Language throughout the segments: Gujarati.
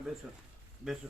બેસો બેસો બેસો.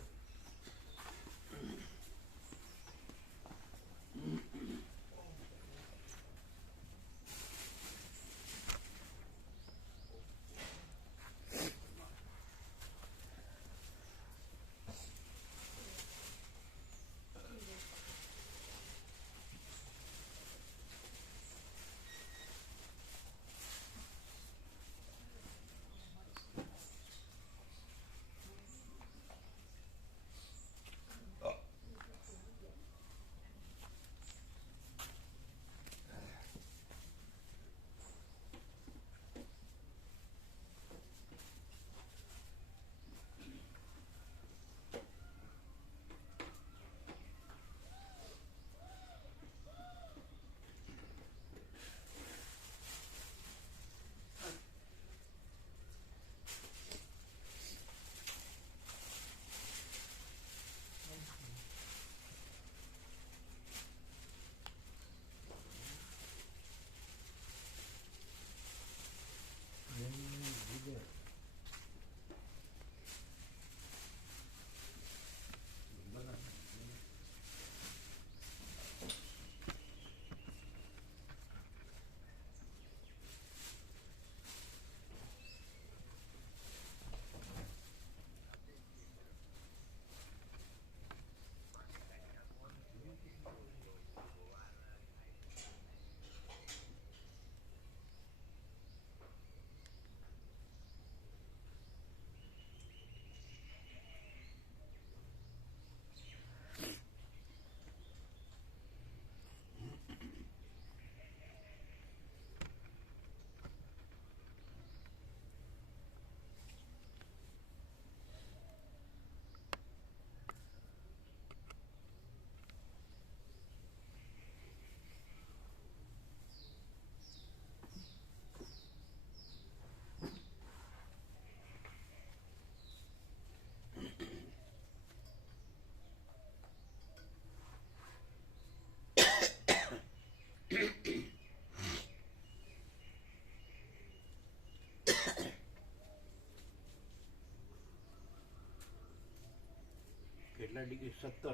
કેટલા ડિગ્રી? 17.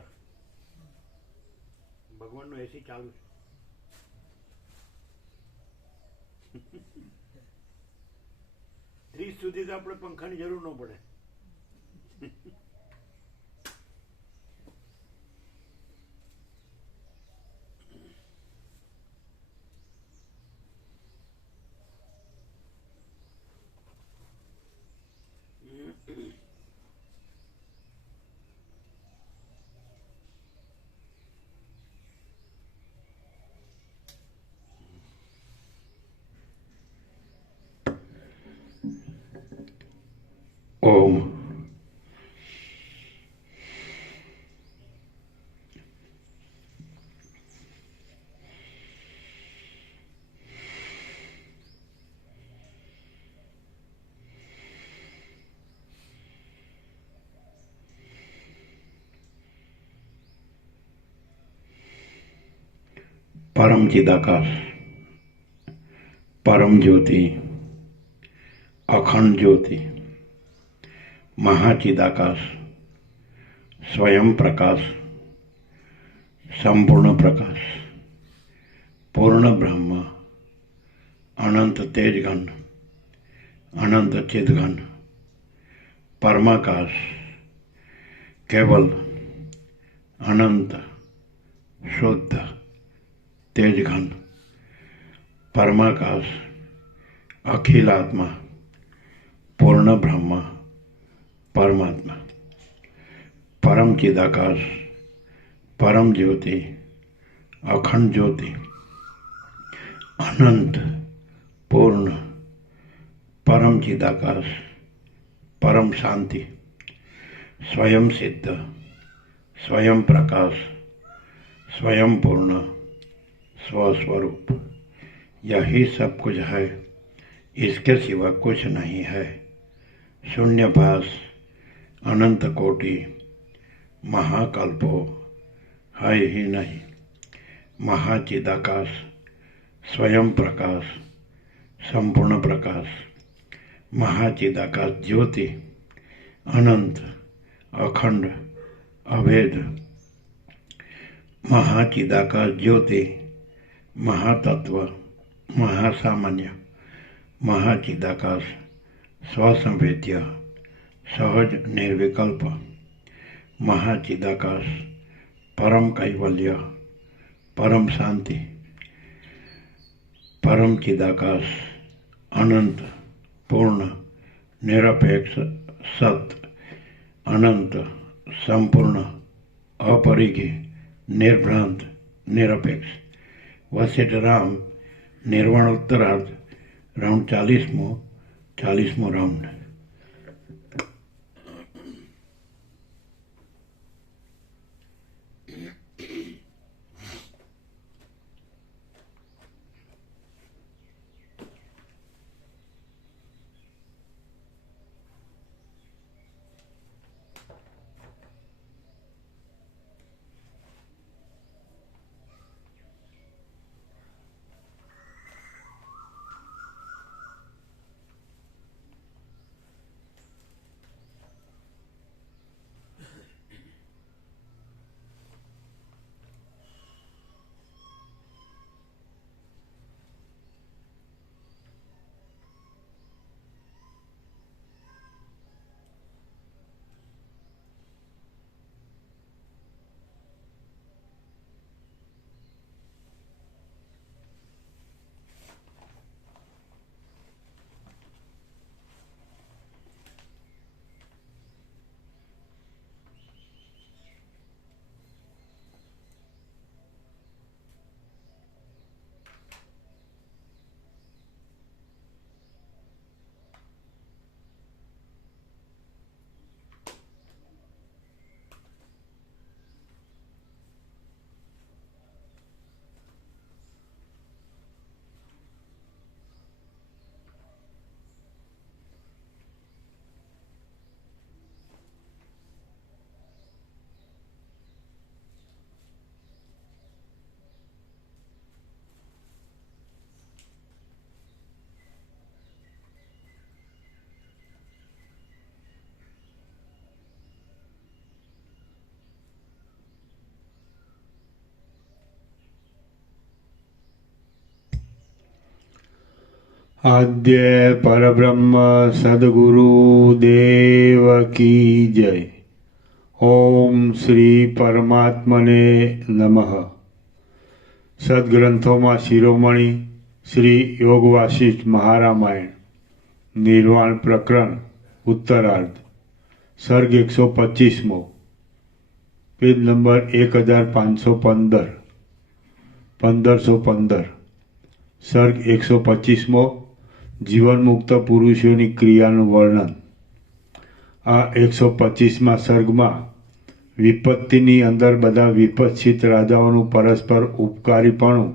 ભગવાનનું એસી ચાલુ છે. 30 સુધી તો આપણે પંખાની જરૂર ન પડે. ઓમ परम चिदाकाश, परम ज्योति, अखंड ज्योति, महाचिदाकाश, स्वयं प्रकाश, संपूर्ण प्रकाश, पूर्ण ब्रह्म, अनंत तेजघन, अनंत चिदघन, परमाकाश, केवल अनंत शुद्ध तेजघन, परमाकाश, अखिलात्मा, पूर्ण ब्रह्म, परमात्मा, परम चिदाकाश, परम ज्योति, अखंड ज्योति, अनंत पूर्ण परम चिदाकाश, परम शांति, स्वयं सिद्ध, स्वयं प्रकाश, स्वयं पूर्ण, स्वस्वरूप, यही सब कुछ है, इसके सिवा कुछ नहीं है। शून्यभास, अनंत कोटि, महाकल्पो है ही नहीं। महाचिदाकाश, स्वयं प्रकाश, संपूर्ण प्रकाश, महाचिदाकाश ज्योति, अनंत અખંડ, અભેદ, મહાચિદાકાશ જ્યોતિ, મહાતત્વ, મહાસામાન્ય, મહાચિદાકાશ, સ્વસંવેદ્ય, સહજ નિર્વિકલ્પ, મહાચિદાકાશ, પરમ કૈવલ્ય, પરમ શાંતિ, પરમ ચિદાકાશ, અનંત, પૂર્ણ, નિરપેક્ષ, સત, અનંત, સંપૂર્ણ, અપરિઘી, નિર્ભ્રાંત, નિરપેક્ષ. વસિષ્ઠ રામ નિર્વાણ ઉત્તરાર્ધ રાઉન્ડ 40મો રાઉન્ડ. આદ્ય પરબ્રહ્મ સદગુરુ દેવ કી જય. ઓમ શ્રી પરમાત્મને નમઃ. સદગ્રંથોમાં શિરોમણી શ્રી યોગ વાસિષ્ઠ મહારામાયણ, નિર્વાણ પ્રકરણ ઉત્તરાર્ધ, સર્ગ 125મો, પેજ નંબર 1515, 1515. સર્ગ 125મો, જીવનમુક્ત પુરુષોની ક્રિયાનું વર્ણન. આ 125મા સર્ગમાં વિપત્તિની અંદર બધા વિપત્સિત રાજાઓનું પરસ્પર ઉપકારીપણું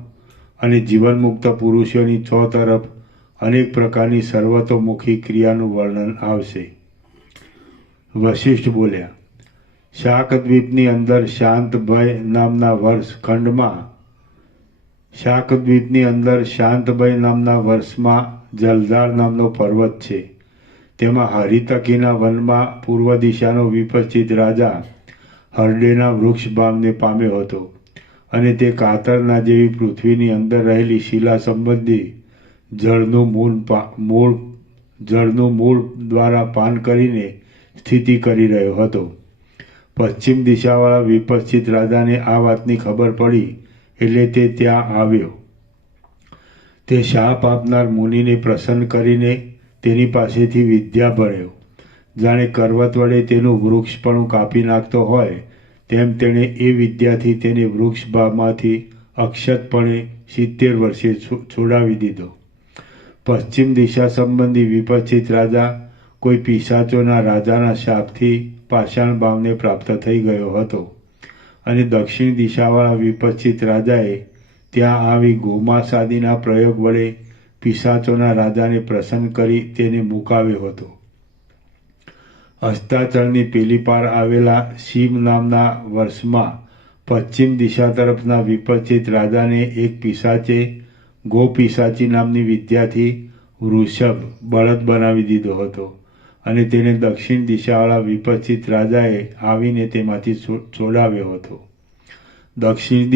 અને જીવનમુક્ત પુરુષોની તરફ અનેક પ્રકારની સર્વતોમુખી ક્રિયાનું વર્ણન આવશે. વશિષ્ઠ બોલ્યા, શાકદ્વીપની અંદર શાંતભય નામના વર્ષમાં જલધાર નામનો પર્વત છે. તેમાં હરિતકીના વનમાં પૂર્વ દિશાનો વિપશ્ચિત રાજા હરડેના વૃક્ષ ભાવને પામ્યો હતો અને તે કાતરના જેવી પૃથ્વીની અંદર રહેલી શિલા સંબંધી જળનું મૂળ દ્વારા પાન કરીને સ્થિતિ કરી રહ્યો હતો. પશ્ચિમ દિશાવાળા વિપશ્ચિત રાજાને આ વાતની ખબર પડી એટલે તે ત્યાં આવ્યો. તે શાપ આપનાર મુનિને પ્રસન્ન કરીને તેની પાસેથી વિદ્યા ભણ્યો. જાણે કરવત વડે તેનું વૃક્ષપણું કાપી નાખતો હોય તેમ તેણે એ વિદ્યાથી તેને વૃક્ષભામાંથી અક્ષતપણે 70 વર્ષે છોડાવી દીધો. પશ્ચિમ દિશા સંબંધી વિપશ્ચિત રાજા કોઈ પિશાચોના રાજાના શાપથી પાષાણ ભાવને પ્રાપ્ત થઈ ગયો હતો અને દક્ષિણ દિશાવાળા વિપશ્ચિત રાજાએ ત્યાં આવી ગોમાસ આદિના પ્રયોગ વડે પિશાચોના રાજાને પ્રસન્ન કરી તેને મુકાવ્યો હતો. અસ્તાચળની પેલી પાર આવેલા સીમ નામના વર્ષમાં પશ્ચિમ દિશા તરફના વિપશ્ચિત રાજાને એક પિશાચે ગોપિશાચી નામની વિદ્યાથી વૃષભ બળદ બનાવી દીધો હતો અને તેને દક્ષિણ દિશાવાળા વિપશ્ચિત રાજાએ આવીને તેમાંથી છોડાવ્યો હતો. દક્ષિણ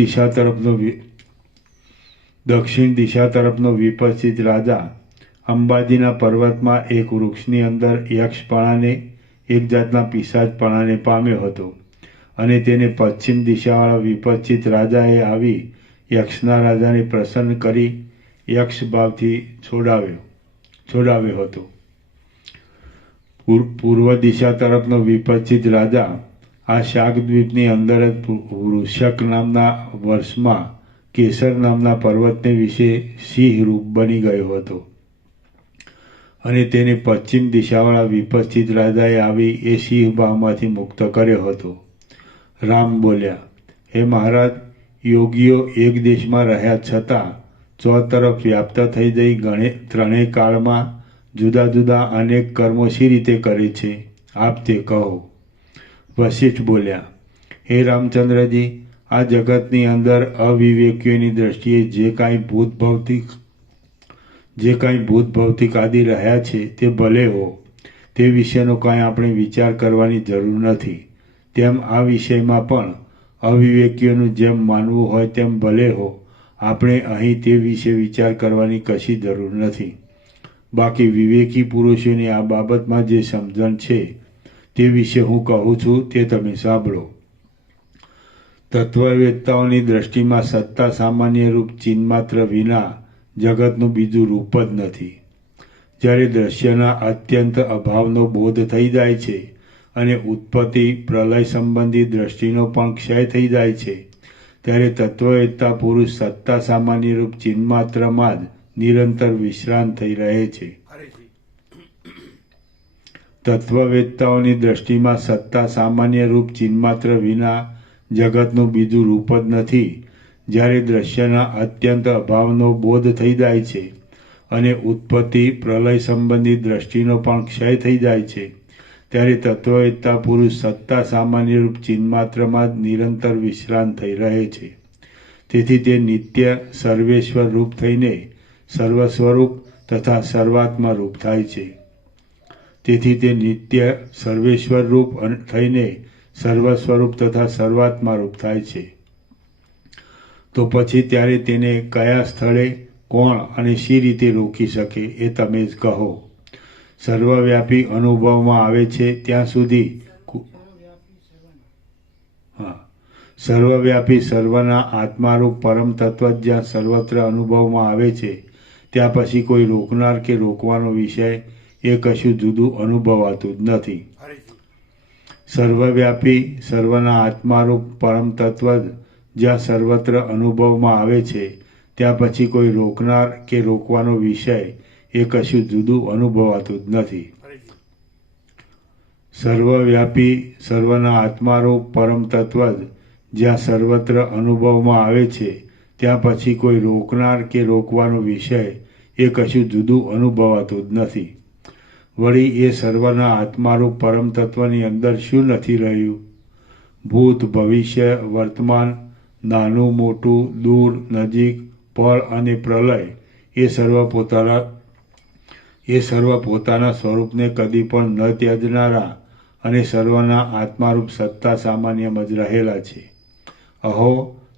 દિશા તરફનો વિપશ્ચિત રાજા અંબાજીના પર્વતમાં એક વૃક્ષની અંદર યક્ષપણાને, એક જાતના પિશાચપણાને પામ્યો હતો અને તેને પશ્ચિમ દિશાવાળા વિપશ્ચિત રાજાએ આવી યક્ષના રાજાને પ્રસન્ન કરી યક્ષ ભાવથી છોડાવ્યો હતો. પૂર્વ દિશા તરફનો વિપશ્ચિત રાજા આ શાકદ્વીપની અંદર જ વૃષક નામના વર્ષમાં કેસર નામના પર્વતને વિશે સિંહ રૂપ બની ગયો હતો અને તેને પશ્ચિમ દિશાવાળા વિપશ્ચિત રાજાએ આવી એ સિંહ ભાવમાંથી મુક્ત કર્યો હતો. રામ બોલ્યા, હે મહારાજ, યોગીઓ એક દેશમાં રહ્યા છતાં ચોતરફ વ્યાપ્ત થઈ જઈ ત્રણેય કાળમાં જુદા જુદા અનેક કર્મો શી રીતે કરે છે, આપ તે કહો. વશિષ્ઠ બોલ્યા, હે રામચંદ્રજી, આ જગતની અંદર અવિવેકીઓની દ્રષ્ટિએ જે કાંઈ ભૂત ભૌતિક આદિ રહ્યા છે તે ભલે હો, તે વિશેનો કાંઈ આપણે વિચાર કરવાની જરૂર નથી. તેમ આ વિષયમાં પણ અવિવેકીઓનું જેમ માનવું હોય તેમ ભલે હો, આપણે અહીં તે વિશે વિચાર કરવાની કશી જરૂર નથી. બાકી વિવેકી પુરુષોની આ બાબતમાં જે સમજણ છે તે વિશે હું કહું છું તે તમે સાંભળો. તત્વવેત્તાઓની દ્રષ્ટિમાં સત્તા સામાન્ય રૂપ ચિન્માત્ર વિના જગતનું બીજું રૂપ જ નથી. જ્યારે દ્રશ્યના અત્યંત અભાવનો બોધ થઈ જાય છે અને ઉત્પત્તિ પ્રલય સંબંધી દ્રષ્ટિનો પણ ક્ષય થઈ જાય છે, ત્યારે તત્વવેત્તા પુરુષ સત્તા સામાન્ય રૂપ ચિન્માત્રમાં જ નિરંતર વિશ્રાંત થઈ રહે છે. તત્વવેત્તાઓની દ્રષ્ટિમાં સત્તા સામાન્ય રૂપ ચિન્માત્ર વિના જગતનું બીજું રૂપ જ નથી. જ્યારે દ્રશ્યના અત્યંત અભાવનો બોધ થઈ જાય છે અને ઉત્પત્તિ પ્રલય સંબંધી દ્રષ્ટિનો પણ ક્ષય થઈ જાય છે, ત્યારે તત્વવેત્તા પુરુષ સત્તા સામાન્ય રૂપ ચિન્માત્રમાં જ નિરંતર વિશ્રાંત થઈ રહે છે. તેથી તે નિત્ય સર્વેશ્વર રૂપ થઈને સર્વ સ્વરૂપ તથા સર્વાત્મા રૂપ થાય છે. તેથી તે નિત્ય સર્વેશ્વર રૂપ થઈને સર્વ સ્વરૂપ તથા સર્વાત્મા રૂપ થાય છે. તો પછી ત્યારે તેને કયા સ્થળે, કોણ અને શી રીતે રોકી શકે એ તમે જ કહો. સર્વવ્યાપી અનુભવમાં આવે છે ત્યાં સુધી સર્વવ્યાપી સર્વના આત્મારૂપ પરમ તત્વ જ્યાં સર્વત્ર અનુભવમાં આવે છે ત્યાં પછી કોઈ રોકનાર કે રોકવાનો વિષય એ કશું જુદું અનુભવાતું જ નથી. સર્વવ્યાપી સર્વના આત્મારૂપ પરમ તત્વ જ્યાં સર્વત્ર અનુભવમાં આવે છે ત્યાં પછી કોઈ રોકનાર કે રોકવાનો વિષય એ કશું જુદું અનુભવાતું જ નથી. સર્વવ્યાપી સર્વના આત્મારૂપ પરમ તત્વ જ્યાં સર્વત્ર અનુભવમાં આવે છે ત્યાં પછી કોઈ રોકનાર કે રોકવાનો વિષય એ કશું જુદું અનુભવાતું જ નથી. વળી એ સર્વના આત્મારૂપ પરમ તત્વની અંદર શું નથી રહ્યું? ભૂત, ભવિષ્ય, વર્તમાન, નાનું મોટું, દૂર નજીક, પળ અને પ્રલય એ સર્વ પોતાના સ્વરૂપને કદી પણ ન ત્યજનારા અને સર્વના આત્મારૂપ સત્તા સામાન્યમાં જ રહેલા છે. અહો,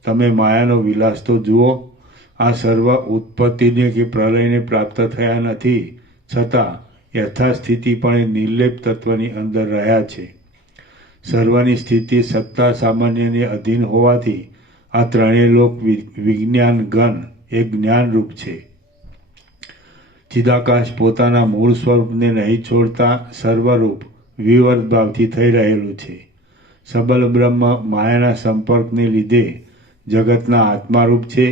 તમે માયાનો વિલાસ તો જુઓ. આ સર્વ ઉત્પત્તિને કે પ્રલયને પ્રાપ્ત થયા નથી, છતાં યથાસ્થિતિપણે નિર્લેપ તત્વની અંદર રહ્યા છે. સર્વની સ્થિતિ સત્તા સામાન્યને અધીન હોવાથી આ ત્રણેય લોક વિજ્ઞાન ગણ એ જ્ઞાનરૂપ છે. ચિદાકાશ પોતાના મૂળ સ્વરૂપને નહીં છોડતા સર્વરૂપ વિવર્ત ભાવથી થઈ રહેલું છે. સબલ બ્રહ્મ માયાના સંપર્કને લીધે જગતના આત્મારૂપ છે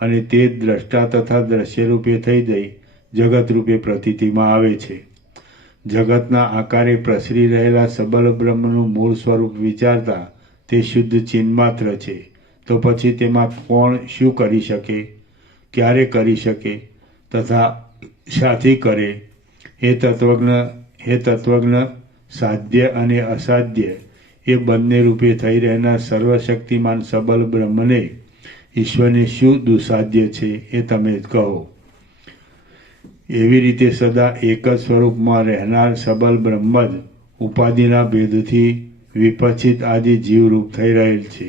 અને તે જ દ્રષ્ટા તથા દ્રશ્યરૂપે થઈ જઈ જગતરૂપે પ્રતીતિમાં આવે છે. જગતના આકારે પ્રસરી રહેલા સબલ બ્રહ્મનું મૂળ સ્વરૂપ વિચારતા તે શુદ્ધ ચિન્માત્ર છે. તો પછી તેમાં કોણ શું કરી શકે, ક્યારે કરી શકે તથા શાથી કરે? હે તત્વજ્ઞ, સાધ્ય અને અસાધ્ય એ બંને રૂપે થઈ રહેનાર સર્વશક્તિમાન સબલ બ્રહ્મને ઈશ્વરને શું દુસાધ્ય છે એ તમે જ કહો. એવી રીતે સદા એક જ સ્વરૂપમાં રહેનાર સબલ બ્રહ્મ જ ઉપાધિના ભેદથી વિપચ્છિત આદિ જીવરૂપ થઈ રહેલ છે.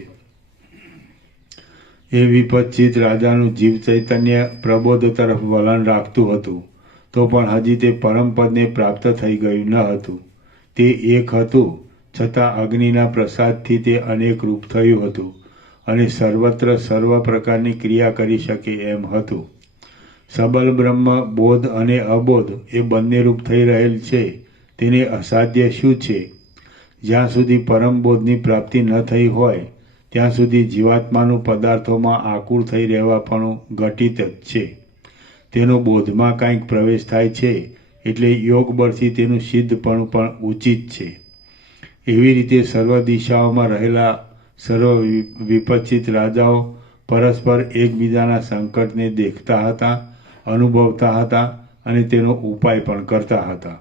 એ વિપચ્છિત રાજાનું જીવ ચૈતન્ય પ્રબોધ તરફ વલણ રાખતું હતું, તો પણ હજી તે પરમપદને પ્રાપ્ત થઈ ગયું ન હતું. તે એક હતું, છતાં અગ્નિના પ્રસાદથી તે અનેક રૂપ થયું હતું અને સર્વત્ર સર્વ પ્રકારની ક્રિયા કરી શકે એમ હતું. સબલ બ્રહ્મ બોધ અને અબોધ એ બંને રૂપ થઈ રહેલ છે. તેને અસાધ્ય શું છે? જ્યાં સુધી પરમ બોધની પ્રાપ્તિ ન થઈ હોય ત્યાં સુધી જીવાત્માનું પદાર્થોમાં આકુળ થઈ રહેવાપણું ઘટિત જ છે. તેનો બોધમાં કાંઈક પ્રવેશ થાય છે એટલે યોગ બળથી તેનું સિદ્ધપણું પણ ઉચિત છે. એવી રીતે સર્વ દિશાઓમાં રહેલા સર્વ વિપચ્છિત રાજાઓ પરસ્પર એકબીજાના સંકટને દેખતા હતા, અનુભવતા હતા અને તેનો ઉપાય પણ કરતા હતા.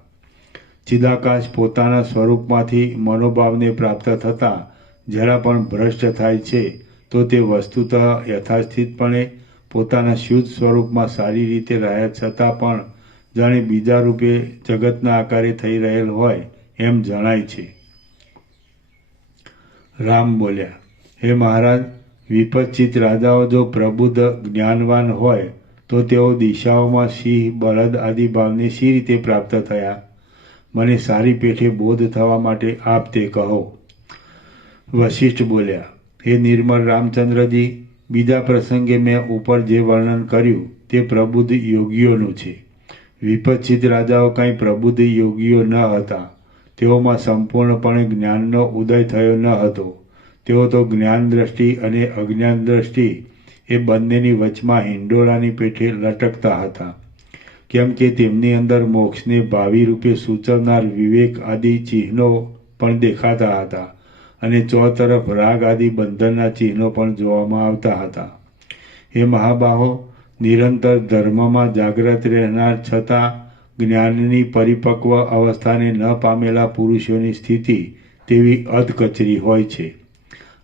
ચિદાકાશ પોતાના સ્વરૂપમાંથી મનોભાવને પ્રાપ્ત થતાં જરા પણ ભ્રષ્ટ થાય છે તો તે વસ્તુતઃ યથાસ્થિતપણે પોતાના શુદ્ધ સ્વરૂપમાં સારી રીતે રહ્યા છતાં પણ જાણે બીજા રૂપે જગતના આકારે થઈ રહેલ હોય એમ જણાય છે. રામ બોલ્યા, હે મહારાજ, વિપચ્છિત રાજાઓ જો પ્રબુદ્ધ જ્ઞાનવાન હોય તો તેઓ દિશાઓમાં સિંહ બળદ આદિ ભાવને શી રીતે પ્રાપ્ત થયા? મને સારી પેઠે બોધ થવા માટે આપ તે કહો. વશિષ્ઠ બોલ્યા, હે નિર્મળ રામચંદ્રજી, બીજા પ્રસંગે મેં ઉપર જે વર્ણન કર્યું તે પ્રબુદ્ધ યોગીઓનું છે. વિપચ્છિત રાજાઓ કાંઈ પ્રબુદ્ધ યોગીઓ ન હતા. તેઓમાં સંપૂર્ણપણે જ્ઞાનનો ઉદય થયો ન હતો. તેઓ તો જ્ઞાન દ્રષ્ટિ અને અજ્ઞાન દ્રષ્ટિ એ બંનેની વચમાં હિંડોળાની પેઠે લટકતા હતા. કેમ કે તેમની અંદર મોક્ષને ભાવિ રૂપે સૂચવનાર વિવેક આદિ ચિહ્નો પણ દેખાતા હતા અને ચોતરફ રાગ આદિ બંધનના ચિહ્નો પણ જોવામાં આવતા હતા. હે મહાબાહો, નિરંતર ધર્મમાં જાગ્રત રહેનાર છતાં જ્ઞાનની પરિપક્વ અવસ્થાને ન પામેલા પુરુષોની સ્થિતિ તેવી અધકચરી હોય છે.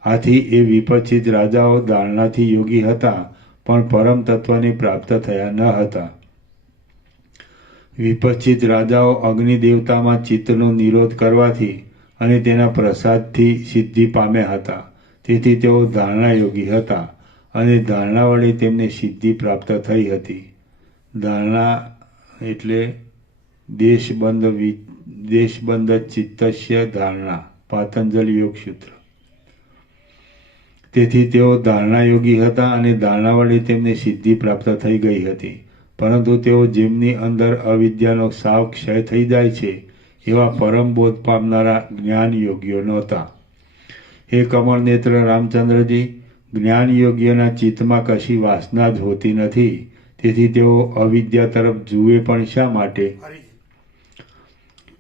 આથી એ વિપચ્છિત રાજાઓ દારણાથી યોગી હતા પણ પરમ તત્વને પ્રાપ્ત થયા ન હતા. વિપચ્છિત રાજાઓ અગ્નિ દેવતામાં ચિત્તનો નિરોધ કરવાથી અને તેના પ્રસાદથી સિદ્ધિ પામ્યા હતા. તેથી તેઓ ધારણા યોગી હતા અને ધારણા વડે તેમને સિદ્ધિ પ્રાપ્ત થઈ હતી. ધારણા એટલે દેશબંધ ચિત્તસ્ય ધારણા, પાતંજલ યોગસૂત્ર. તેથી તેઓ ધારણા યોગી હતા અને ધારણા વડે તેમને સિદ્ધિ પ્રાપ્ત થઈ ગઈ હતી. પરંતુ તેઓ જેમની અંદર અવિદ્યાનો સાવ ક્ષય થઈ જાય છે એવા પરમ બોધ પામનારા જ્ઞાન યોગીઓ નહોતા. હે કમળનેત્ર રામચંદ્રજી, જ્ઞાન યોગ્યના ચિત્તમાં કશી વાસના જ હોતી નથી. તેથી તેઓ અવિદ્યા તરફ જુએ પણ શા માટે?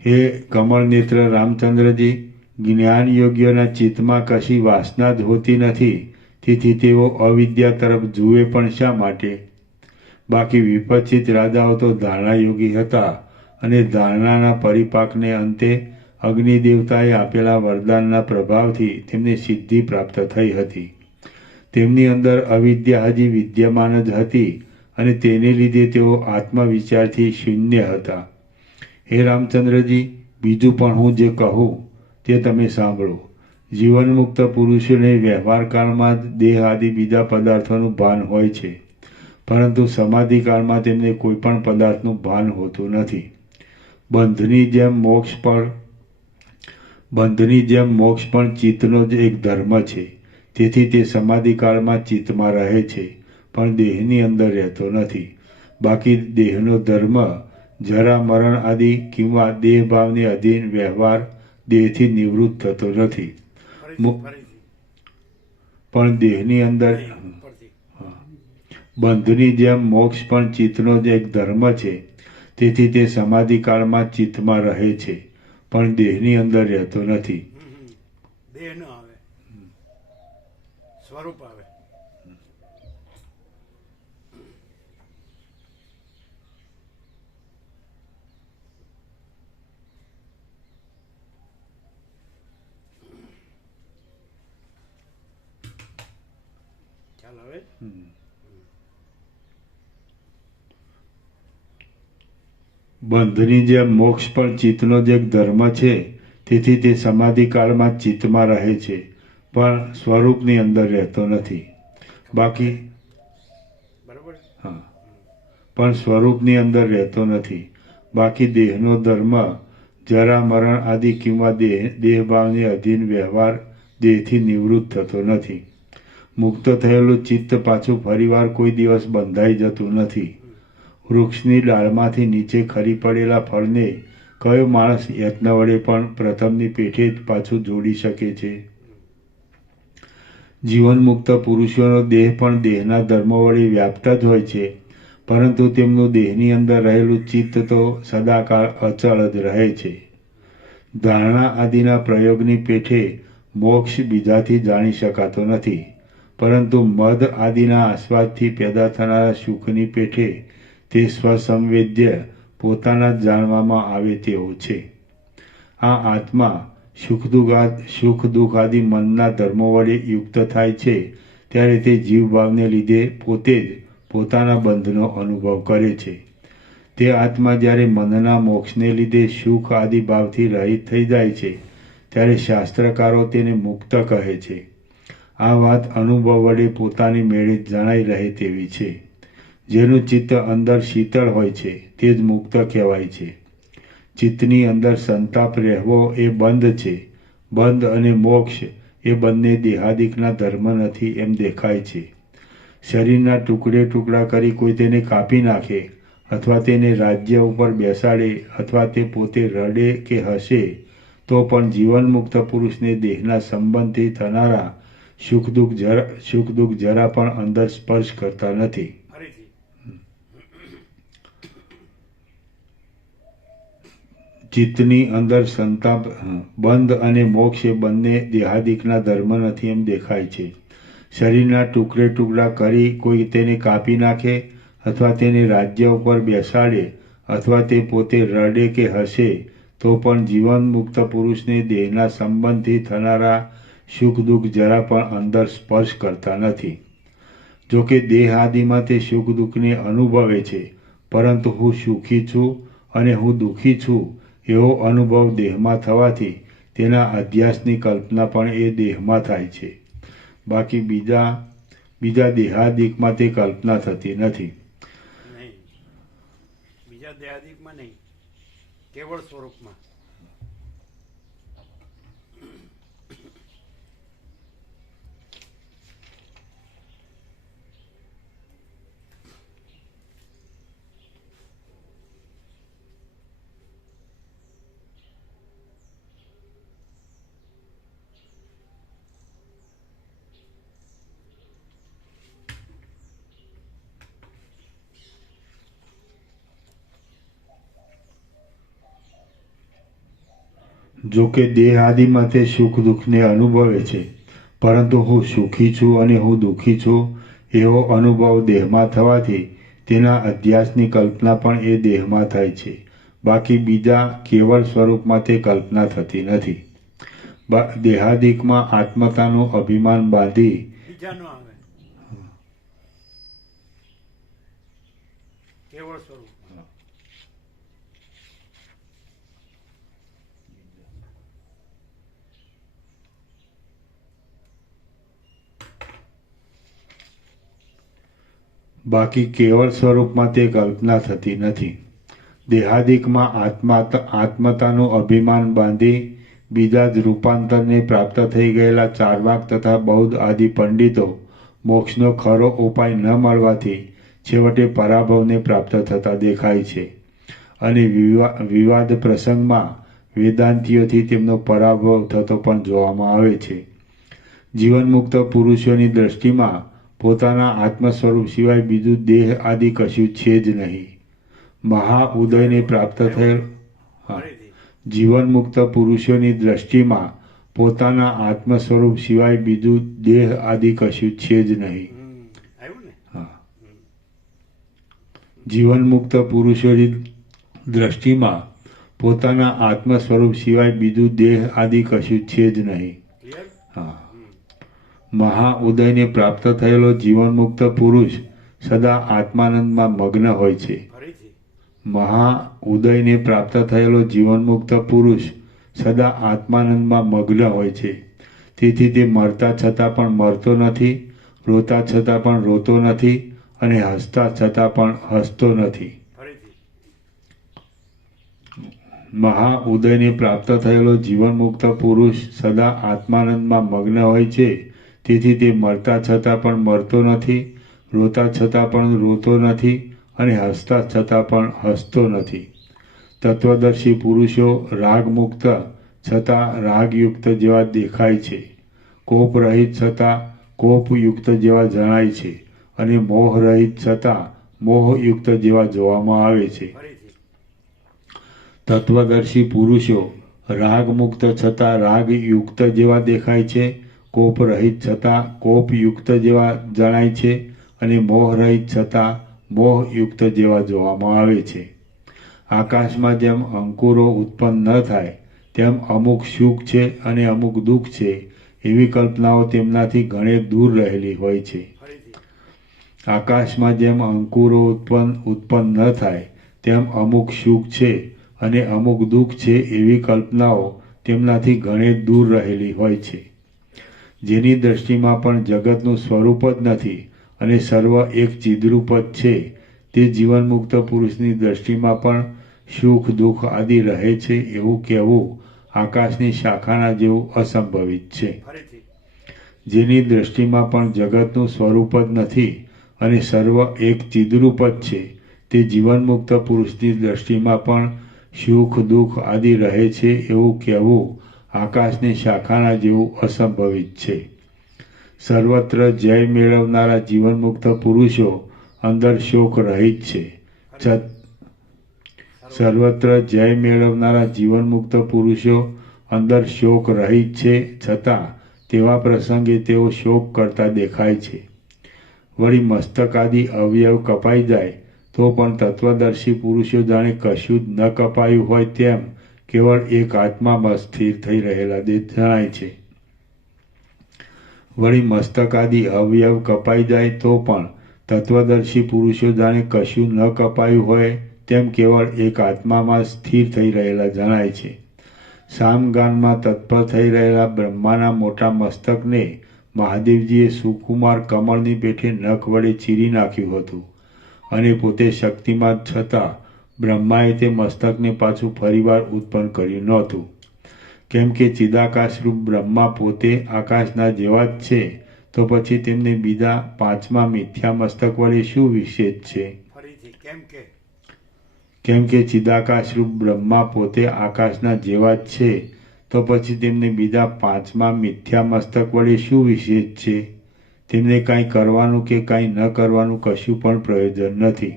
હે કમળનેત્ર રામચંદ્રજી, જ્ઞાન યોગ્યના ચિત્તમાં કશી વાસના જ હોતી નથી. તેથી તેઓ અવિદ્યા તરફ જુએ પણ શા માટે? બાકી વિપચ્છિત રાજાઓ તો ધારણા યોગી હતા અને ધારણાના પરિપાકને અંતે અગ્નિ દેવતાએ આપેલા વરદાનના પ્રભાવથી તેમને સિદ્ધિ પ્રાપ્ત થઈ હતી. તેમની અંદર અવિદ્યા હજી વિદ્યમાન જ હતી અને તેને લીધે તેઓ આત્મવિચારથી શૂન્ય હતા. હે રામચંદ્રજી, બીજું પણ હું જે કહું તે તમે સાંભળો. જીવનમુક્ત પુરુષોને વ્યવહારકાળમાં જ દેહ આદિ બીજા પદાર્થોનું ભાન હોય છે, પરંતુ સમાધિકાળમાં તેમને કોઈ પણ પદાર્થનું ભાન હોતું નથી. બંધની જેમ મોક્ષ પણ ચિત્તનો જ એક ધર્મ છે. તેથી તે સમાધિકાળમાં ચિત્તમાં રહે છે પણ દેહની અંદર રહેતો નથી. બાકી દેહનો ધર્મ જરા મરણ આદિ કિંવા દેહ ભાવને અધીન વ્યવહાર દેહથી નિવૃત્ત થતો નથી. પણ દેહની અંદર બંધની જેમ મોક્ષ પણ ચિત્તનો જ એક ધર્મ છે. તેથી તે સમાધિકાળમાં ચિત્તમાં રહે છે પણ દેહની અંદર રહેતો નથી. દેહ ન આવે, સ્વરૂપ આવે. ખ્યાલ આવે? બંધની જેમ મોક્ષ પણ ચિત્તનો જ એક ધર્મ છે, તેથી તે સમાધિકાળમાં ચિત્તમાં રહે છે, પણ સ્વરૂપની અંદર રહેતો નથી. બાકી બરોબર. હા, પણ સ્વરૂપની અંદર રહેતો નથી. બાકી દેહનો ધર્મ જરા મરણ આદિ કિંવા દેહભાવને અધીન વ્યવહાર દેહથી નિવૃત્ત થતો નથી. મુક્ત થયેલું ચિત્ત પાછું ફરીવાર કોઈ દિવસ બંધાઈ જતું નથી. વૃક્ષની ડાળમાંથી નીચે ખરી પડેલા ફળને કયો માણસ યત્ન વડે પણ પ્રથમની પેઠે જ પાછું જોડી શકે છે? જીવનમુક્ત પુરુષોનો દેહ પણ દેહના ધર્મો વડે વ્યાપ્ત જ હોય છે, પરંતુ તેમનું દેહની અંદર રહેલું ચિત્ત તો સદાકાળ અચળ જ રહે છે. ધારણા આદિના પ્રયોગની પેઠે મોક્ષ બીજાથી જાણી શકાતો નથી, પરંતુ મદ આદિના આસ્વાદથી પેદા થનારા સુખની પેઠે તે સ્વસંવેદ્ય પોતાના જ જાણવામાં આવે તેવો છે. આ આત્મા સુખ દુઃખ આદિ મનના ધર્મો વડે યુક્ત થાય છે, ત્યારે તે જીવભાવને લીધે પોતે જ પોતાના બંધનો અનુભવ કરે છે. તે આત્મા જ્યારે મનના મોક્ષને લીધે સુખ આદિ ભાવથી રહિત થઈ જાય છે, ત્યારે શાસ્ત્રકારો તેને મુક્ત કહે છે. આ વાત અનુભવ વડે પોતાની મેળે જ જણાઈ રહે તેવી છે. જેનું ચિત્ત અંદર શીતળ હોય છે તે જ મુક્ત કહેવાય છે. ચિત્તની અંદર સંતાપ રહેવો એ બંધ છે. બંધ અને મોક્ષ એ બંને દેહાદિકના ધર્મ નથી એમ દેખાય છે. શરીરના ટુકડે ટુકડા કરી કોઈ તેને કાપી નાખે, અથવા તેને રાજ્ય ઉપર બેસાડે, અથવા તે પોતે રડે કે હસે, તો પણ જીવનમુક્ત પુરુષને દેહના સંબંધથી થનારા સુખ દુઃખ જરા પણ અંદર સ્પર્શ કરતા નથી. ફરીથી. ચિત્તની અંદર સંતાપ બંધ અને મોક્ષ એ બંને દેહાદિકના ધર્મ નથી એમ દેખાય છે. શરીરના ટુકડે ટુકડા કરી કોઈ તેને કાપી નાખે, અથવા તેને રાજ્ય ઉપર બેસાડે, અથવા તે પોતે રડે કે હસે, તો પણ જીવન મુક્ત પુરુષને દેહના સંબંધથી થનારા સુખ દુઃખ જરા પણ અંદર સ્પર્શ કરતા નથી. જોકે દેહ આદિમાં તે સુખ દુઃખને અનુભવે છે, પરંતુ હું સુખી છું અને હું દુઃખી છું એવો અનુભવ દેહમાં થવાથી તેના અધ્યાસની કલ્પના પણ એ દેહમાં થાય છે. બાકી બીજા દેહાદિકમાં તે કલ્પના થતી નથી. નહીં, બીજા દેહાદિકમાં નહીં, કેવળ સ્વરૂપમાં. જોકે દેહ આદિમાં તે સુખ દુઃખને અનુભવે છે, પરંતુ હું સુખી છું અને હું દુઃખી છું એવો અનુભવ દેહમાં થવાથી તેના અધ્યાસની કલ્પના પણ એ દેહમાં થાય છે. બાકી બીજા કેવળ સ્વરૂપમાં તે કલ્પના થતી નથી. દેહાદિકમાં આત્મતાનું અભિમાન બાંધી બીજા નો આવે, કેવળ સ્વરૂપ. બાકી કેવળ સ્વરૂપમાં તે કલ્પના થતી નથી. દેહાદિકમાં આત્મતાનું અભિમાન બાંધી બીજા જ રૂપાંતરને પ્રાપ્ત થઈ ગયેલા ચાર્વાક તથા બૌદ્ધ આદિ પંડિતો મોક્ષનો ખરો ઉપાય ન મળવાથી છેવટે પરાભવને પ્રાપ્ત થતા દેખાય છે, અને વિવાદ પ્રસંગમાં વેદાંતિઓથી તેમનો પરાભવ થતો પણ જોવામાં આવે છે. જીવનમુક્ત પુરુષોની દ્રષ્ટિમાં પોતાના આત્મ સ્વરૂપ સિવાય બીજું દેહ આદિ કશું છે જ નહીં. મહાઉદયને પ્રાપ્ત થયેલ જીવનમુક્ત પુરુષોની દ્રષ્ટિમાં પોતાના આત્મ સ્વરૂપ સિવાય બીજું દેહ આદિ કશું છે જ નહીં. જીવનમુક્ત પુરુષોની દ્રષ્ટિમાં પોતાના આત્મ સ્વરૂપ સિવાય બીજું દેહ આદિ કશું છે જ નહીં. મહાઉદયને પ્રાપ્ત થયેલો જીવનમુક્ત પુરુષ સદા આત્માનંદમાં મગ્ન હોય છે. મહા ઉદયને પ્રાપ્ત થયેલો જીવનમુક્ત પુરુષ સદા આત્માનંદમાં મગ્ન હોય છે. તેથી તે મરતા છતાં પણ મરતો નથી, રોતા છતાં પણ રોતો નથી અને હસતા છતાં પણ હસતો નથી. ફરીથી. મહા ઉદયને પ્રાપ્ત થયેલો જીવનમુક્ત પુરુષ સદા આત્માનંદમાં મગ્ન હોય છે. તેથી તે મરતા છતાં પણ મરતો નથી, રોતા છતાં પણ રોતો નથી અને હસતા છતાં પણ હસતો નથી. તત્વદર્શી પુરુષો રાગમુક્ત છતાં રાગયુક્ત જેવા દેખાય છે, કોપ રહિત છતાં કોપયુક્ત જેવા જણાય છે અને મોહ રહિત છતાં મોહયુક્ત જેવા જોવામાં આવે છે. ફરીથી. તત્વદર્શી પુરુષો રાગમુક્ત છતાં રાગયુક્ત જેવા દેખાય છે, કોપ રહિત છતાં કોપયુક્ત જેવા જણાય છે અને મોહ રહિત છતાં મોહયુક્ત જેવા જોવામાં આવે છે. આકાશમાં જેમ અંકુરો ઉત્પન્ન ન થાય તેમ અમુક સુખ છે અને અમુક દુઃખ છે એવી કલ્પનાઓ તેમનાથી ઘણે દૂર રહેલી હોય છે. ફરીથી. આકાશમાં જેમ અંકુરો ઉત્પન્ન ન થાય તેમ અમુક સુખ છે અને અમુક દુઃખ છે એવી કલ્પનાઓ તેમનાથી ઘણે દૂર રહેલી હોય છે. જેની દ્રષ્ટિમાં પણ જગતનું સ્વરૂપ જ નથી અને સર્વ એક ચિદ્રૂપ જ છે, તે જીવનમુક્ત પુરુષની દ્રષ્ટિમાં પણ સુખ દુઃખ આદિ રહે છે એવું કહેવું આકાશની શાખાના જેવું અસંભવિત છે. ફરીથી. જેની દ્રષ્ટિમાં પણ જગતનું સ્વરૂપ જ નથી અને સર્વ એક ચિદ્રૂપ જ છે, તે જીવનમુક્ત પુરુષની દ્રષ્ટિમાં પણ સુખ દુઃખ આદિ રહે છે એવું કહેવું આકાશની શાખાના જેવું અસંભવિત છે. સર્વત્ર જય મેળવનારા જીવનમુક્ત પુરુષો અંદર શોક રહિત છે. સર્વત્ર જય મેળવનારા જીવનમુક્ત પુરુષો અંદર શોક રહિત છે, છતાં તેવા પ્રસંગે તેઓ શોક કરતા દેખાય છે. વળી મસ્તકાદી અવયવ કપાઈ જાય તો પણ તત્વદર્શી પુરુષો જાણે કશું જ ન કપાયું હોય તેમ કેવળ એક આત્મામાં સ્થિર થઈ રહેલા જણાય છે. વળી મસ્તકાદી અવયવ કપાઈ જાય તો પણ તત્વદર્શી પુરુષો જાણે કશું ન કપાયું હોય તેમ કેવળ એક આત્મામાં સ્થિર થઈ રહેલા જણાય છે. સામગાનમાં તત્પર થઈ રહેલા બ્રહ્માના મોટા મસ્તકને મહાદેવજીએ સુકુમાર કમળની પેઠે નખ વડે ચીરી નાખ્યું હતું અને પોતે શક્તિમાન છતાં બ્રહ્માએ તે મસ્તકને પાછું ફરીવાર ઉત્પન્ન કર્યું નહોતું. કેમ કે ચિદાકાશરૂપ બ્રહ્મા પોતે આકાશના જેવા જ છે, તો પછી તેમને બીજા પાંચમા મિથ્યા મસ્તક વડે શું વિશેષ છે? ફરીથી. કેમ કે ચિદાકાશરૂપ બ્રહ્મા પોતે આકાશના જેવા જ છે, તો પછી તેમને બીજા પાંચમા મિથ્યા મસ્તક વડે શું વિશેષ છે? તેમને કાંઈ કરવાનું કે કાંઈ ન કરવાનું કશું પણ પ્રયોજન નથી.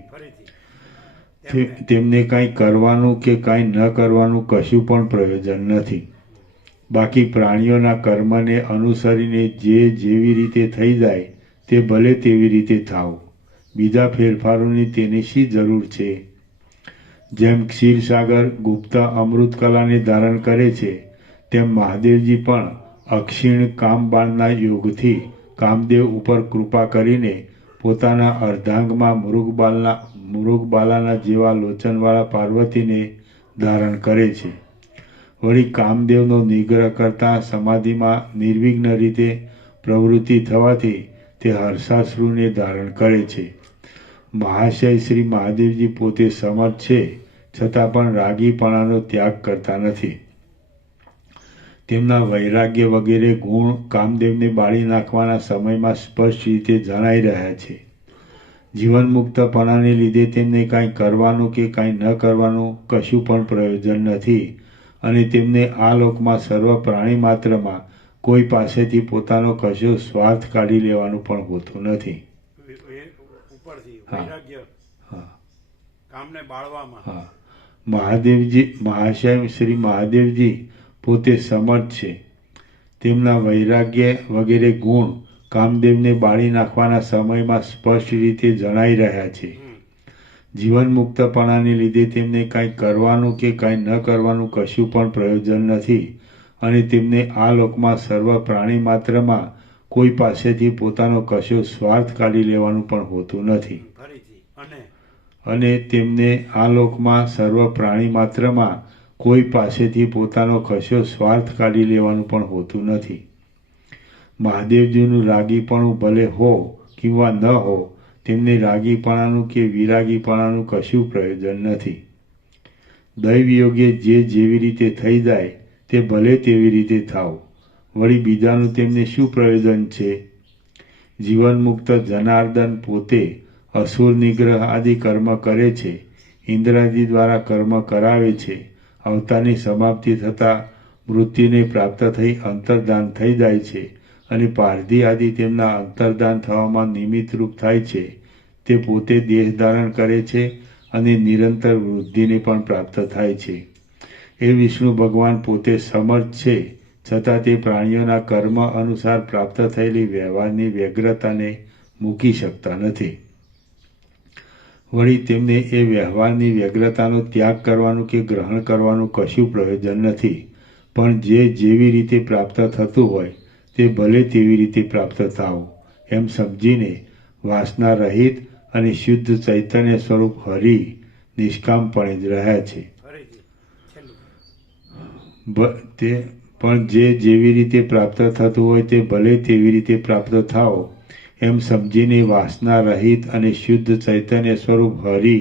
તેમને કાંઈ કરવાનું કે કાંઈ ન કરવાનું કશું પણ પ્રયોજન નથી. બાકી પ્રાણીઓના કર્મને અનુસરીને જે જેવી રીતે થઈ જાય તે ભલે તેવી રીતે થાવ, બીજા ફેરફારોની તેની શી જરૂર છે? જેમ ક્ષીરસાગર ગુપ્ત અમૃતકલાને ધારણ કરે છે, તેમ મહાદેવજી પણ અક્ષીણ કામબાણના યોગથી કામદેવ ઉપર કૃપા કરીને પોતાના અર્ધાંગમાં મૃગબાલાના જેવા લોચનવાળા પાર્વતીને ધારણ કરે છે. વળી કામદેવનો નિગ્રહ કરતા સમાધિમાં નિર્વિઘ્ન રીતે પ્રવૃત્તિ થવાથી તે હર્ષાશ્રુને ધારણ કરે છે. મહાશય શ્રી મહાદેવજી પોતે સમર્થ છે, છતાં પણ રાગીપણાનો ત્યાગ કરતા નથી. તેમના વૈરાગ્ય વગેરે ગુણ કામદેવને બાળી નાખવાના સમયમાં સ્પષ્ટ રીતે જણાઈ રહ્યા છે. જીવનમુક્તપણાને લીધે તેમને કાંઈ કરવાનું કે કાંઈ ન કરવાનું કશું પણ પ્રયોજન નથી અને તેમને આ લોકમાં સર્વ પ્રાણી માત્રમાં કોઈ પાસેથી પોતાનો કશો સ્વાર્થ કાઢી લેવાનું પણ હોતું નથી. ઉપરથી હા. વૈરાગ્ય હા કામને બાળવામાં. હા મહાશય શ્રી મહાદેવજી પોતે સમર્થ છે. તેમના વૈરાગ્ય વગેરે ગુણ કામદેવને બાળી નાખવાના સમયમાં સ્પષ્ટ રીતે જણાઈ રહ્યા છે. જીવનમુક્તપણાને લીધે તેમને કાંઈ કરવાનું કે કાંઈ ન કરવાનું કશું પણ પ્રયોજન નથી અને તેમને આ લોકમાં સર્વ પ્રાણી માત્રમાં કોઈ પાસેથી પોતાનો કશો સ્વાર્થ કાઢી લેવાનું પણ હોતું નથી. ફરીથી. અને તેમને આ લોકમાં સર્વ પ્રાણી માત્રમાં કોઈ પાસેથી પોતાનો કશો સ્વાર્થ કાઢી લેવાનું પણ હોતું નથી. મહાદેવજીનું રાગીપણું ભલે હો કિંવા ન હો, તેમને રાગીપણાનું કે વિરાગીપણાનું કશું પ્રયોજન નથી. દૈવયોગે જે જેવી રીતે થઈ જાય તે ભલે તેવી રીતે થાવ, વળી બીજાનું તેમને શું પ્રયોજન છે? જીવનમુક્ત જનાર્દન પોતે અસુર નિગ્રહ આદિ કર્મ કરે છે, ઇન્દ્રાદિ દ્વારા કર્મ કરાવે છે. અવતારની સમાપ્તિ થતાં મૃત્યુને પ્રાપ્ત થઈ અંતર્ધાન થઈ જાય છે અને પારધી આદિ તેમના અંતર્ધાન થવામાં નિમિત્તરૂપ થાય છે. તે પોતે દેહ ધારણ કરે છે અને નિરંતર વૃદ્ધિને પણ પ્રાપ્ત થાય છે. એ વિષ્ણુ ભગવાન પોતે સમર્થ છે, છતાં તે પ્રાણીઓના કર્મ અનુસાર પ્રાપ્ત થયેલી વ્યવહારની વ્યગ્રતાને મૂકી શકતા નથી. વળી તેમને એ વ્યવહારની વ્યગ્રતાનો ત્યાગ કરવાનું કે ગ્રહણ કરવાનું કશું પ્રયોજન નથી, પણ જે જેવી રીતે પ્રાપ્ત થતું હોય તે ભલે તેવી રીતે પ્રાપ્ત થાવ એમ સમજીને વાસના રહિત અને શુદ્ધ ચૈતન્ય સ્વરૂપ હરિ નિષ્કામપણે જ રહ્યા છે. પણ જે જેવી રીતે પ્રાપ્ત થતું હોય તે ભલે તેવી રીતે પ્રાપ્ત થાવ એમ સમજીને વાસના રહિત અને શુદ્ધ ચૈતન્ય સ્વરૂપ હરિ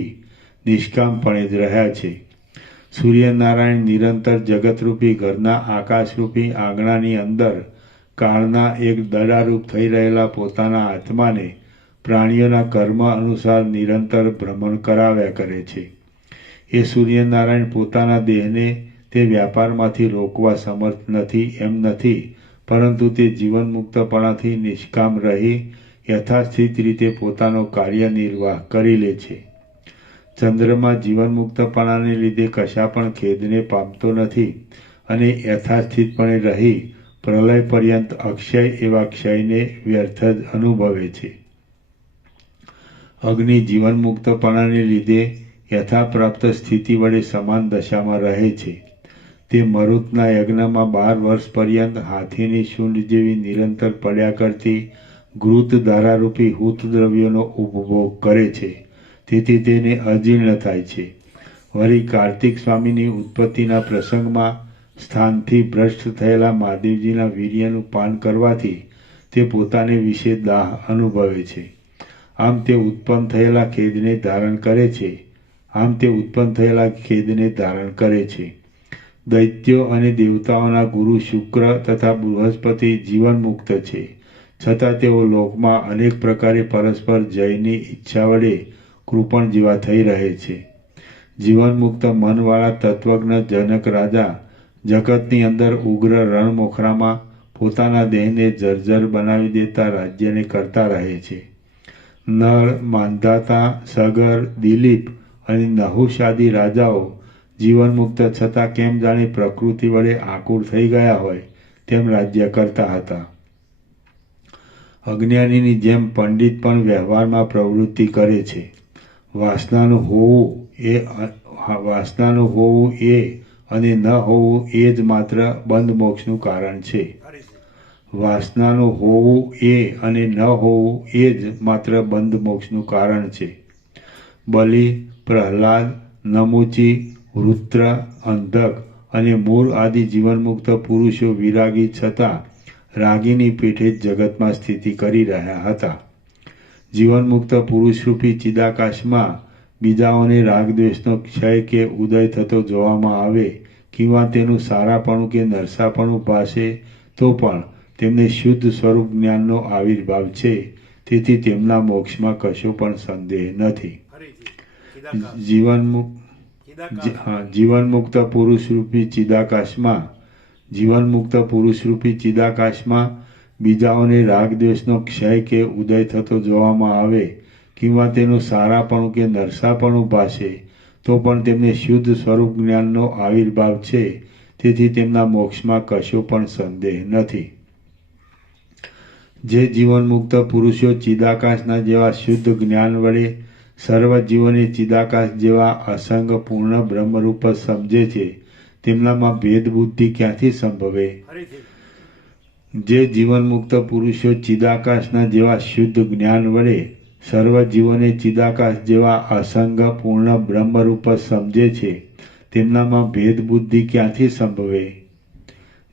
નિષ્કામપણે જ રહ્યા છે. સૂર્યનારાયણ નિરંતર જગતરૂપી ઘરના આકાશરૂપી આંગણાની અંદર કાળના એક દડારૂપ થઈ રહેલા પોતાના આત્માને પ્રાણીઓના કર્મ અનુસાર નિરંતર ભ્રમણ કરાવ્યા કરે છે. એ સૂર્યનારાયણ પોતાના દેહને તે વ્યાપારમાંથી રોકવા સમર્થ નથી એમ નથી, પરંતુ તે જીવનમુક્તપણાથી નિષ્કામ રહી યથાસ્થિત રીતે પોતાનો કાર્યનિર્વાહ કરી લે છે. ચંદ્રમાં જીવનમુક્તપણાને લીધે કશા પણ ખેદને પામતો નથી અને યથાસ્થિતપણે રહી પ્રલય પર્યંત અક્ષય એવા ક્ષયને વ્યર્થ જ અનુભવે છે. અગ્નિ જીવનમુક્તપણાને લીધે યથાપ્રાપ્ત સ્થિતિ વડે સમાન દશામાં રહે છે. તે મરુતના યજ્ઞમાં 12 વર્ષ પર્યંત હાથીની સૂંઢ જેવી નિરંતર પડ્યા કરતી ઘૃત ધારારૂપી હૂત દ્રવ્યોનો ઉપભોગ કરે છે, તેથી તેને અજીર્ણ થાય છે. વળી કાર્તિક સ્વામીની ઉત્પત્તિના પ્રસંગમાં સ્થાનથી ભ્રષ્ટ થયેલા મહાદેવજીના વીર્યનું પાન કરવાથી તે પોતાને વિશે દાહ અનુભવે છે. આમ તે ઉત્પન્ન થયેલા ખેદને ધારણ કરે છે. દૈત્યો અને દેવતાઓના ગુરુ શુક્ર તથા બૃહસ્પતિ જીવન મુક્ત છે, છતાં તેઓ લોકમાં અનેક પ્રકારે પરસ્પર જયની ઈચ્છા વડે કૃપણ જેવા થઈ રહે છે. જીવનમુક્ત મનવાળા તત્વજ્ઞ જનક રાજા જગતની અંદર ઉગ્ર રણમોખરામાં પોતાના દેહને જર્જર બનાવી દેતા રાજ્યને કરતા રહે છે. નળ, માંધાતા, સગર, દિલીપ અને નહુષ આદિ રાજાઓ જીવનમુક્ત છતાં કેમ જાણે પ્રકૃતિ વડે આકુર થઈ ગયા હોય તેમ રાજ્ય કરતા હતા. અજ્ઞાનીની જેમ પંડિત પણ વ્યવહારમાં પ્રવૃત્તિ કરે છે. વાસનાનું હોવું એ અને ન હોવું એ જ માત્ર બંધ મોક્ષનું કારણ છે. વાસનાનું હોવું એ અને ન હોવું એ જ માત્ર બંધ મોક્ષનું કારણ છે. બલિ, પ્રહલાદ, નમુચી, વૃત્ર, અંધક અને મૂળ આદિ જીવનમુક્ત પુરુષો વિરાગી છતાં રાગીની પેઠે જ જગતમાં સ્થિતિ કરી રહ્યા હતા. જીવનમુક્ત પુરુષરૂપી ચિદાકાશમાં બીજાઓને રાગદ્વેષનો ક્ષય કે ઉદય થતો જોવામાં આવે કિંવા તેનું સારાપણું કે નરસાપણું ભાસે તો પણ તેમને શુદ્ધ સ્વરૂપ જ્ઞાનનો આવિર્ભાવ છે, તેથી તેમના મોક્ષમાં કશો પણ સંદેહ નથી. જીવનમુક્ત પુરુષરૂપી ચિદાકાશમાં બીજાઓને રાગદ્વેષનો ક્ષય કે ઉદય થતો જોવામાં આવે કિંવા તેનું સારાપણું કે નરસાપણું ભાસે તો પણ તેમને શુદ્ધ સ્વરૂપ જ્ઞાનનો આવિર્ભાવ છે, તેથી તેમના મોક્ષમાં કશો પણ સંદેહ નથી. જે જીવનમુક્ત પુરુષો ચિદાકાશના જેવા શુદ્ધ જ્ઞાન વડે સર્વ જીવોને ચિદાકાશ જેવા અસંગ પૂર્ણ બ્રહ્મરૂપ સમજે છે, તેમનામાં ભેદ બુદ્ધિ ક્યાંથી સંભવે? જે જીવનમુક્ત પુરુષો ચિદાકાશના જેવા શુદ્ધ જ્ઞાન વડે સર્વ જીવોને ચિદાકાશ જેવા અસંગ પૂર્ણ બ્રહ્મરૂપ જ સમજે છે, તેમનામાં ભેદ બુદ્ધિ ક્યાંથી સંભવે?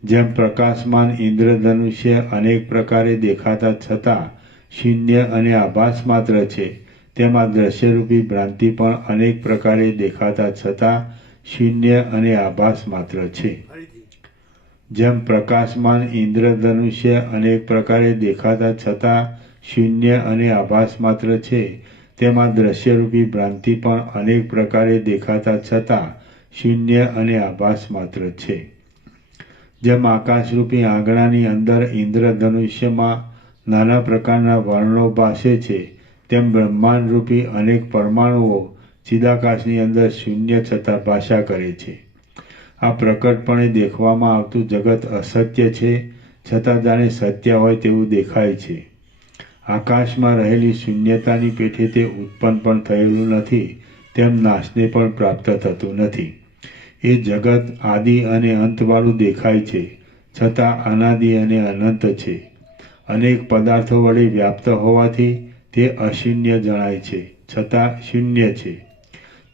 જેમ પ્રકાશમાન ઇન્દ્રધનુષ્ય અનેક પ્રકારે દેખાતા છતાં શૂન્ય અને આભાસ માત્ર છે, તેમાં દ્રશ્યરૂપી ભ્રાંતિ પણ અનેક પ્રકારે દેખાતા છતાં શૂન્ય અને આભાસ માત્ર છે. જેમ પ્રકાશમાન ઇન્દ્રધનુષ્ય અનેક પ્રકારે દેખાતા છતાં શૂન્ય અને આભાસ માત્ર છે, તેમાં દ્રશ્યરૂપી ભ્રાંતિ પણ અનેક પ્રકારે દેખાતા છતાં શૂન્ય અને આભાસ માત્ર છે. જેમ આકાશરૂપી આંગણાની અંદર ઇન્દ્રધનુષ્યમાં નાના પ્રકારના વર્ણો ભાસે છે, તેમ બ્રહ્માંડરૂપી અનેક પરમાણુઓ ચિદાકાશની અંદર શૂન્ય છતાં ભાષા કરે છે. આ પ્રકટપણે દેખવામાં આવતું જગત અસત્ય છે, છતાં જાણે સત્ય હોય તેવું દેખાય છે. આકાશમાં રહેલી શૂન્યતાની પેઠે તે ઉત્પન્ન પણ થયેલું નથી, તેમ નાશને પણ પ્રાપ્ત થતું નથી. એ જગત આદિ અને અંતવાળું દેખાય છે, છતાં અનાદિ અને અનંત છે. અનેક પદાર્થો વડે વ્યાપ્ત હોવાથી તે અશૂન્ય જણાય છે, છતાં શૂન્ય છે.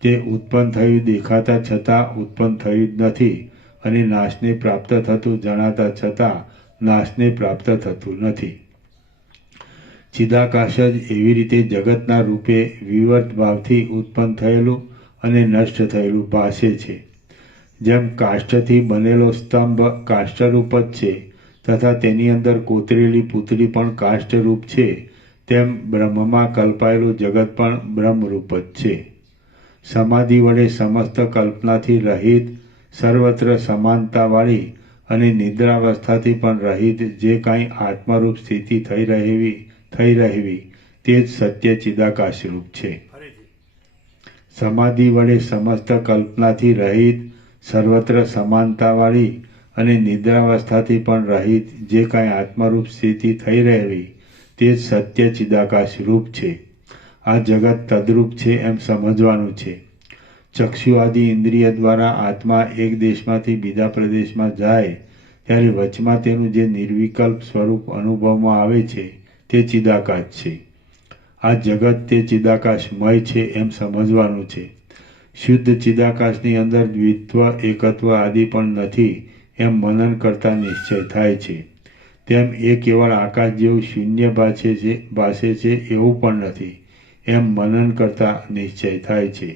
તે ઉત્પન્ન થયું દેખાતા છતાં ઉત્પન્ન થયું જ નથી, અને નાશને પ્રાપ્ત થતું જણાતા છતાં નાશને પ્રાપ્ત થતું નથી. ચિદાકાશ જ એવી રીતે જગતના રૂપે વિવર્ત ભાવથી ઉત્પન્ન થયેલું અને નષ્ટ થયેલું ભાસે છે. જેમ કાષ્ઠથી બનેલો સ્તંભ કાષ્ઠરૂપ જ છે, તથા તેની અંદર કોતરેલી પૂતળી પણ કાષ્ઠરૂપ છે, તેમ બ્રહ્મમાં કલ્પાયેલું જગત પણ બ્રહ્મરૂપ જ છે. સમાધિ વડે સમસ્ત કલ્પનાથી રહિત, સર્વત્ર સમાનતાવાળી અને નિદ્રાવસ્થાથી પણ રહિત જે કાંઈ આત્મારૂપ સ્થિતિ થઈ રહેવી તે જ સત્ય ચિદાકાશરૂપ છે. સમાધિ વડે સમસ્ત કલ્પનાથી રહિત, સર્વત્ર સમાનતાવાળી અને નિદ્રાવસ્થાથી પણ રહિત જે કાંઈ આત્મારૂપ સ્થિતિ થઈ રહેવી તે જ સત્ય ચિદાકાશરૂપ છે. આ જગત તદ્રૂપ છે એમ સમજવાનું છે. ચક્ષુ આદિ ઇન્દ્રિય દ્વારા આત્મા એક દેશમાંથી બીજા પ્રદેશમાં જાય ત્યારે વચમાં તેનું જે નિર્વિકલ્પ સ્વરૂપ અનુભવમાં આવે છે તે ચિદાકાશ છે. આ જગત તે ચિદાકાશમય છે એમ સમજવાનું છે. શુદ્ધ ચિદાકાશની અંદર દ્વિત્વ, એકત્વ આદિ પણ નથી એમ મનન કરતા નિશ્ચય થાય છે. તેમ એ કેવળ આકાશ જેવું શૂન્ય ભાસે છે એવું પણ નથી એમ મનન કરતા નિશ્ચય થાય છે.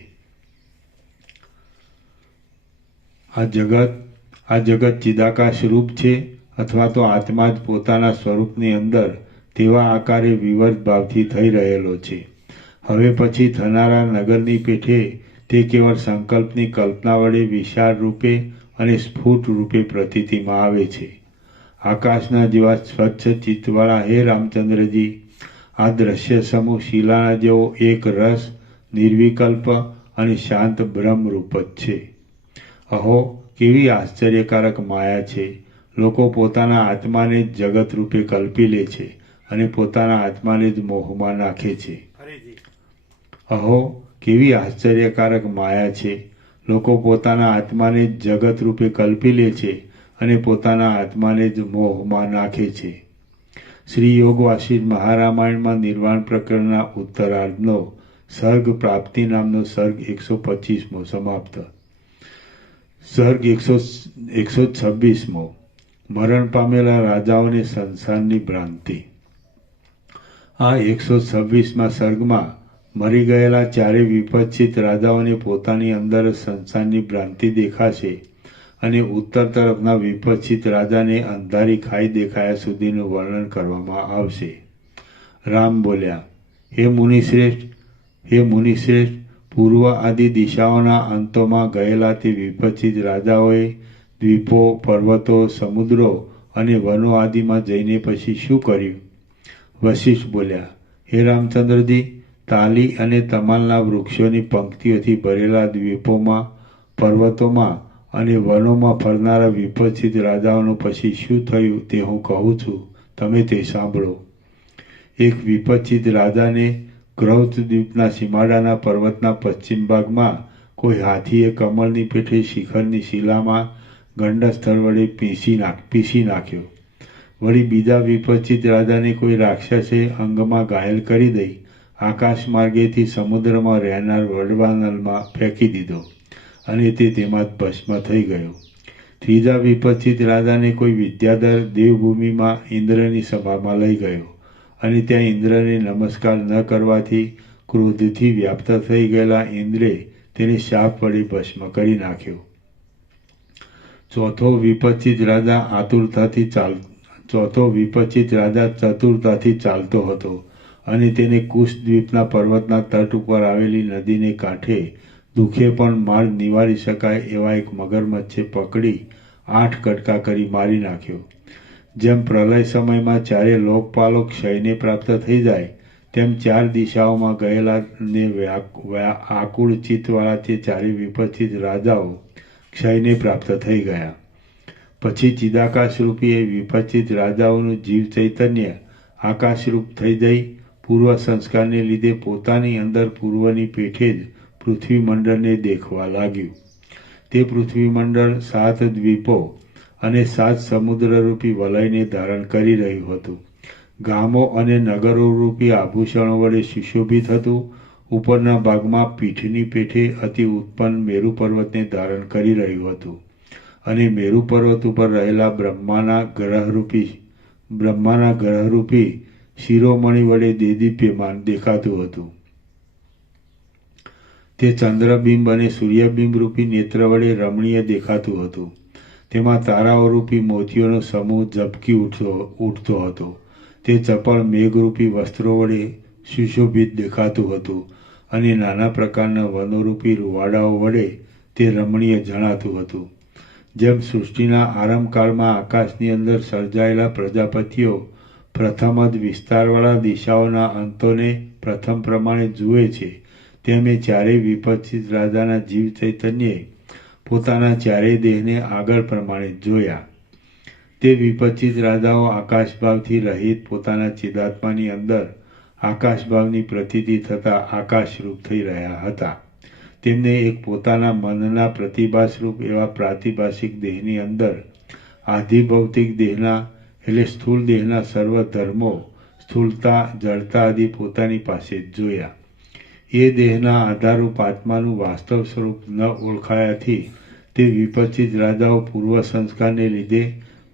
આ જગત ચિદાકાશ રૂપ છે, અથવા તો આત્મા જ પોતાના સ્વરૂપની અંદર તેવા આકારે વિવર્ત ભાવથી થઈ રહેલો છે. હવે પછી થનારા નગરની પેઠે તે કેવળ સંકલ્પની કલ્પના વડે વિશાળ રૂપે અને સ્ફુટ રૂપે પ્રતીતિમાં આવે છે. આકાશના જેવા સ્વચ્છ ચિત્તવાળા હે રામચંદ્રજી, આ દ્રશ્ય સમૂહ શિલાના જેવો એક રસ, નિર્વિકલ્પ અને શાંત બ્રહ્મરૂપ જ છે. અહો, કેવી આશ્ચર્યકારક માયા છે! લોકો પોતાના આત્માને જ જગત રૂપે કલ્પી લે છે અને પોતાના આત્માને જ મોહમાં નાખે છે. અહો, કેવી આશ્ચર્યકારક માયા છે! લોકો પોતાના આત્માને જ જગત રૂપે કલ્પી લે છે અને પોતાના આત્માને જ મોહમાં નાખે છે. શ્રી યોગ વાસિષ્ઠ મહારામાયણમાં નિર્વાણ પ્રકરણના ઉત્તરાર્ધનો સર્ગ પ્રાપ્તિ નામનો સર્ગ 125મો સમાપ્ત. સર્ગ 126મો મરણ પામેલા રાજાઓને સંસારની ભ્રાંતિ. આ 126મા સર્ગમાં મરી ગયેલા ચારે વિપચ્છિત રાજાઓને પોતાની અંદર સંસારની ભ્રાંતિ દેખાશે અને ઉત્તર તરફના વિપચ્છિત રાજાને અંધારી ખાઈ દેખાયા સુધીનું વર્ણન કરવામાં આવશે. રામ બોલ્યા, હે મુનિશ્રેષ્ઠ, પૂર્વ આદિ દિશાઓના અંતોમાં ગયેલા તે વિપચ્છિત રાજાઓએ દ્વીપો, પર્વતો, સમુદ્રો અને વનો આદિમાં જઈને પછી શું કર્યું? વશિષ્ઠ બોલ્યા, હે રામચંદ્રજી, તાલી અને તમાલના વૃક્ષોની પંક્તિઓથી ભરેલા દ્વીપોમાં, પર્વતોમાં અને વનોમાં ફરનારા વિપચ્છિત રાજાઓનું પછી શું થયું તે હું કહું છું, તમે તે સાંભળો. એક વિપચ્છિત રાજાને ક્રૌચ દ્વીપના સીમાડાના પર્વતના પશ્ચિમ ભાગમાં કોઈ હાથીએ કમળની પેઠે શિખરની શિલામાં ગંડસ્થળ વડે પીસી નાખ્યો. વળી બીજા વિપચ્છિત રાજાને કોઈ રાક્ષસે અંગમાં ઘાયલ કરી દઈ આકાશ માર્ગેથી સમુદ્રમાં રહેનાર વડવાનલમાં ફેંકી દીધો અને તે તેમાં જ ભસ્મ થઈ ગયો. ત્રીજા વિપશ્ચિત રાજાને કોઈ વિદ્યાધર દેવભૂમિમાં ઇન્દ્રની સભામાં લઈ ગયો અને ત્યાં ઇન્દ્રને નમસ્કાર ન કરવાથી ક્રોધથી વ્યાપ્ત થઈ ગયેલા ઇન્દ્રે તેને શાપ વડે ભસ્મ કરી નાખ્યો. ચોથો વિપશ્ચિત રાજા ચતુરતાથી ચાલતો હતો અને તેને કુશ દ્વીપના પર્વતના તટ ઉપર આવેલી નદીને કાંઠે દુઃખે પણ માર્ગ નિવારી શકાય એવા એક મગરમચ્છે પકડી 8 કટકા કરી મારી નાખ્યો. જેમ પ્રલય સમયમાં ચારે લોકપાલો ક્ષયને પ્રાપ્ત થઈ જાય તેમ 4 દિશાઓમાં ગયેલા ને આકુળ ચિત્તવાળા તે ચારે વિપશ્ચિત રાજાઓ ક્ષયને પ્રાપ્ત થઈ ગયા. પછી ચિદાકાશરૂપી એ વિપશ્ચિત રાજાઓનું જીવ ચૈતન્ય આકાશરૂપ થઈ જઈ પૂર્વ સંસ્કારને લીધે પોતાની અંદર પૂર્વની પેઠે જ પૃથ્વીમંડળને દેખવા લાગ્યું. તે પૃથ્વીમંડળ 7 દ્વીપો અને 7 સમુદ્રરૂપી વલયને ધારણ કરી રહ્યું હતું. ગામો અને નગરો રૂપી આભૂષણો વડે સુશોભિત હતું. ઉપરના ભાગમાં પીઠની પેઠે અતિ ઉત્પન્ન મેરુ પર્વતને ધારણ કરી રહ્યું હતું અને મેરુ પર્વત ઉપર રહેલા બ્રહ્માના ગ્રહરૂપી શિરોમણિ વડે દેદીપ્યમાન દેખાતું હતું. તે ચંદ્રબિંબ અને સૂર્યબિંબ રૂપી નેત્ર વડે રમણીય દેખાતું હતું. તેમાં તારાઓ રૂપી મોતીઓનો સમૂહ ઝબકી ઉઠતો હતો. તે ચપળ મેઘરૂપી વસ્ત્રો વડે સુશોભિત દેખાતું હતું અને નાના પ્રકારના વનોરૂપી રૂવાડાઓ વડે તે રમણીય જણાતું હતું. જેમ સૃષ્ટિના આરંભકાળમાં આકાશની અંદર સર્જાયેલા પ્રજાપતિઓ પ્રથમ જ વિસ્તારવાળા દિશાઓના અંતોને પ્રથમ પ્રમાણે જુએ છે, તેમ એ ચારેય વિપશ્ચિત રાજાના જીવ ચૈતન્યે પોતાના ચારેય દેહને આગળ પ્રમાણે જોયા. તે વિપશ્ચિત રાજાઓ આકાશભાવથી રહિત પોતાના ચિદાત્માની અંદર આકાશભાવની પ્રતીતિ થતાં આકાશરૂપ થઈ રહ્યા હતા. તેમને એક પોતાના મનના પ્રતિભાસરૂપ એવા પ્રાતિભાષિક દેહની અંદર આધિભૌતિક દેહના એટલે સ્થૂળ દેહના સર્વ ધર્મો, સ્થૂળતા, જડતા આદિ પોતાની પાસે જ જોયા. એ દેહના આધારરૂપ આત્માનું વાસ્તવ સ્વરૂપ ન ઓળખાયાથી તે વિપશ્ચિત રાજાઓ પૂર્વ સંસ્કારને લીધે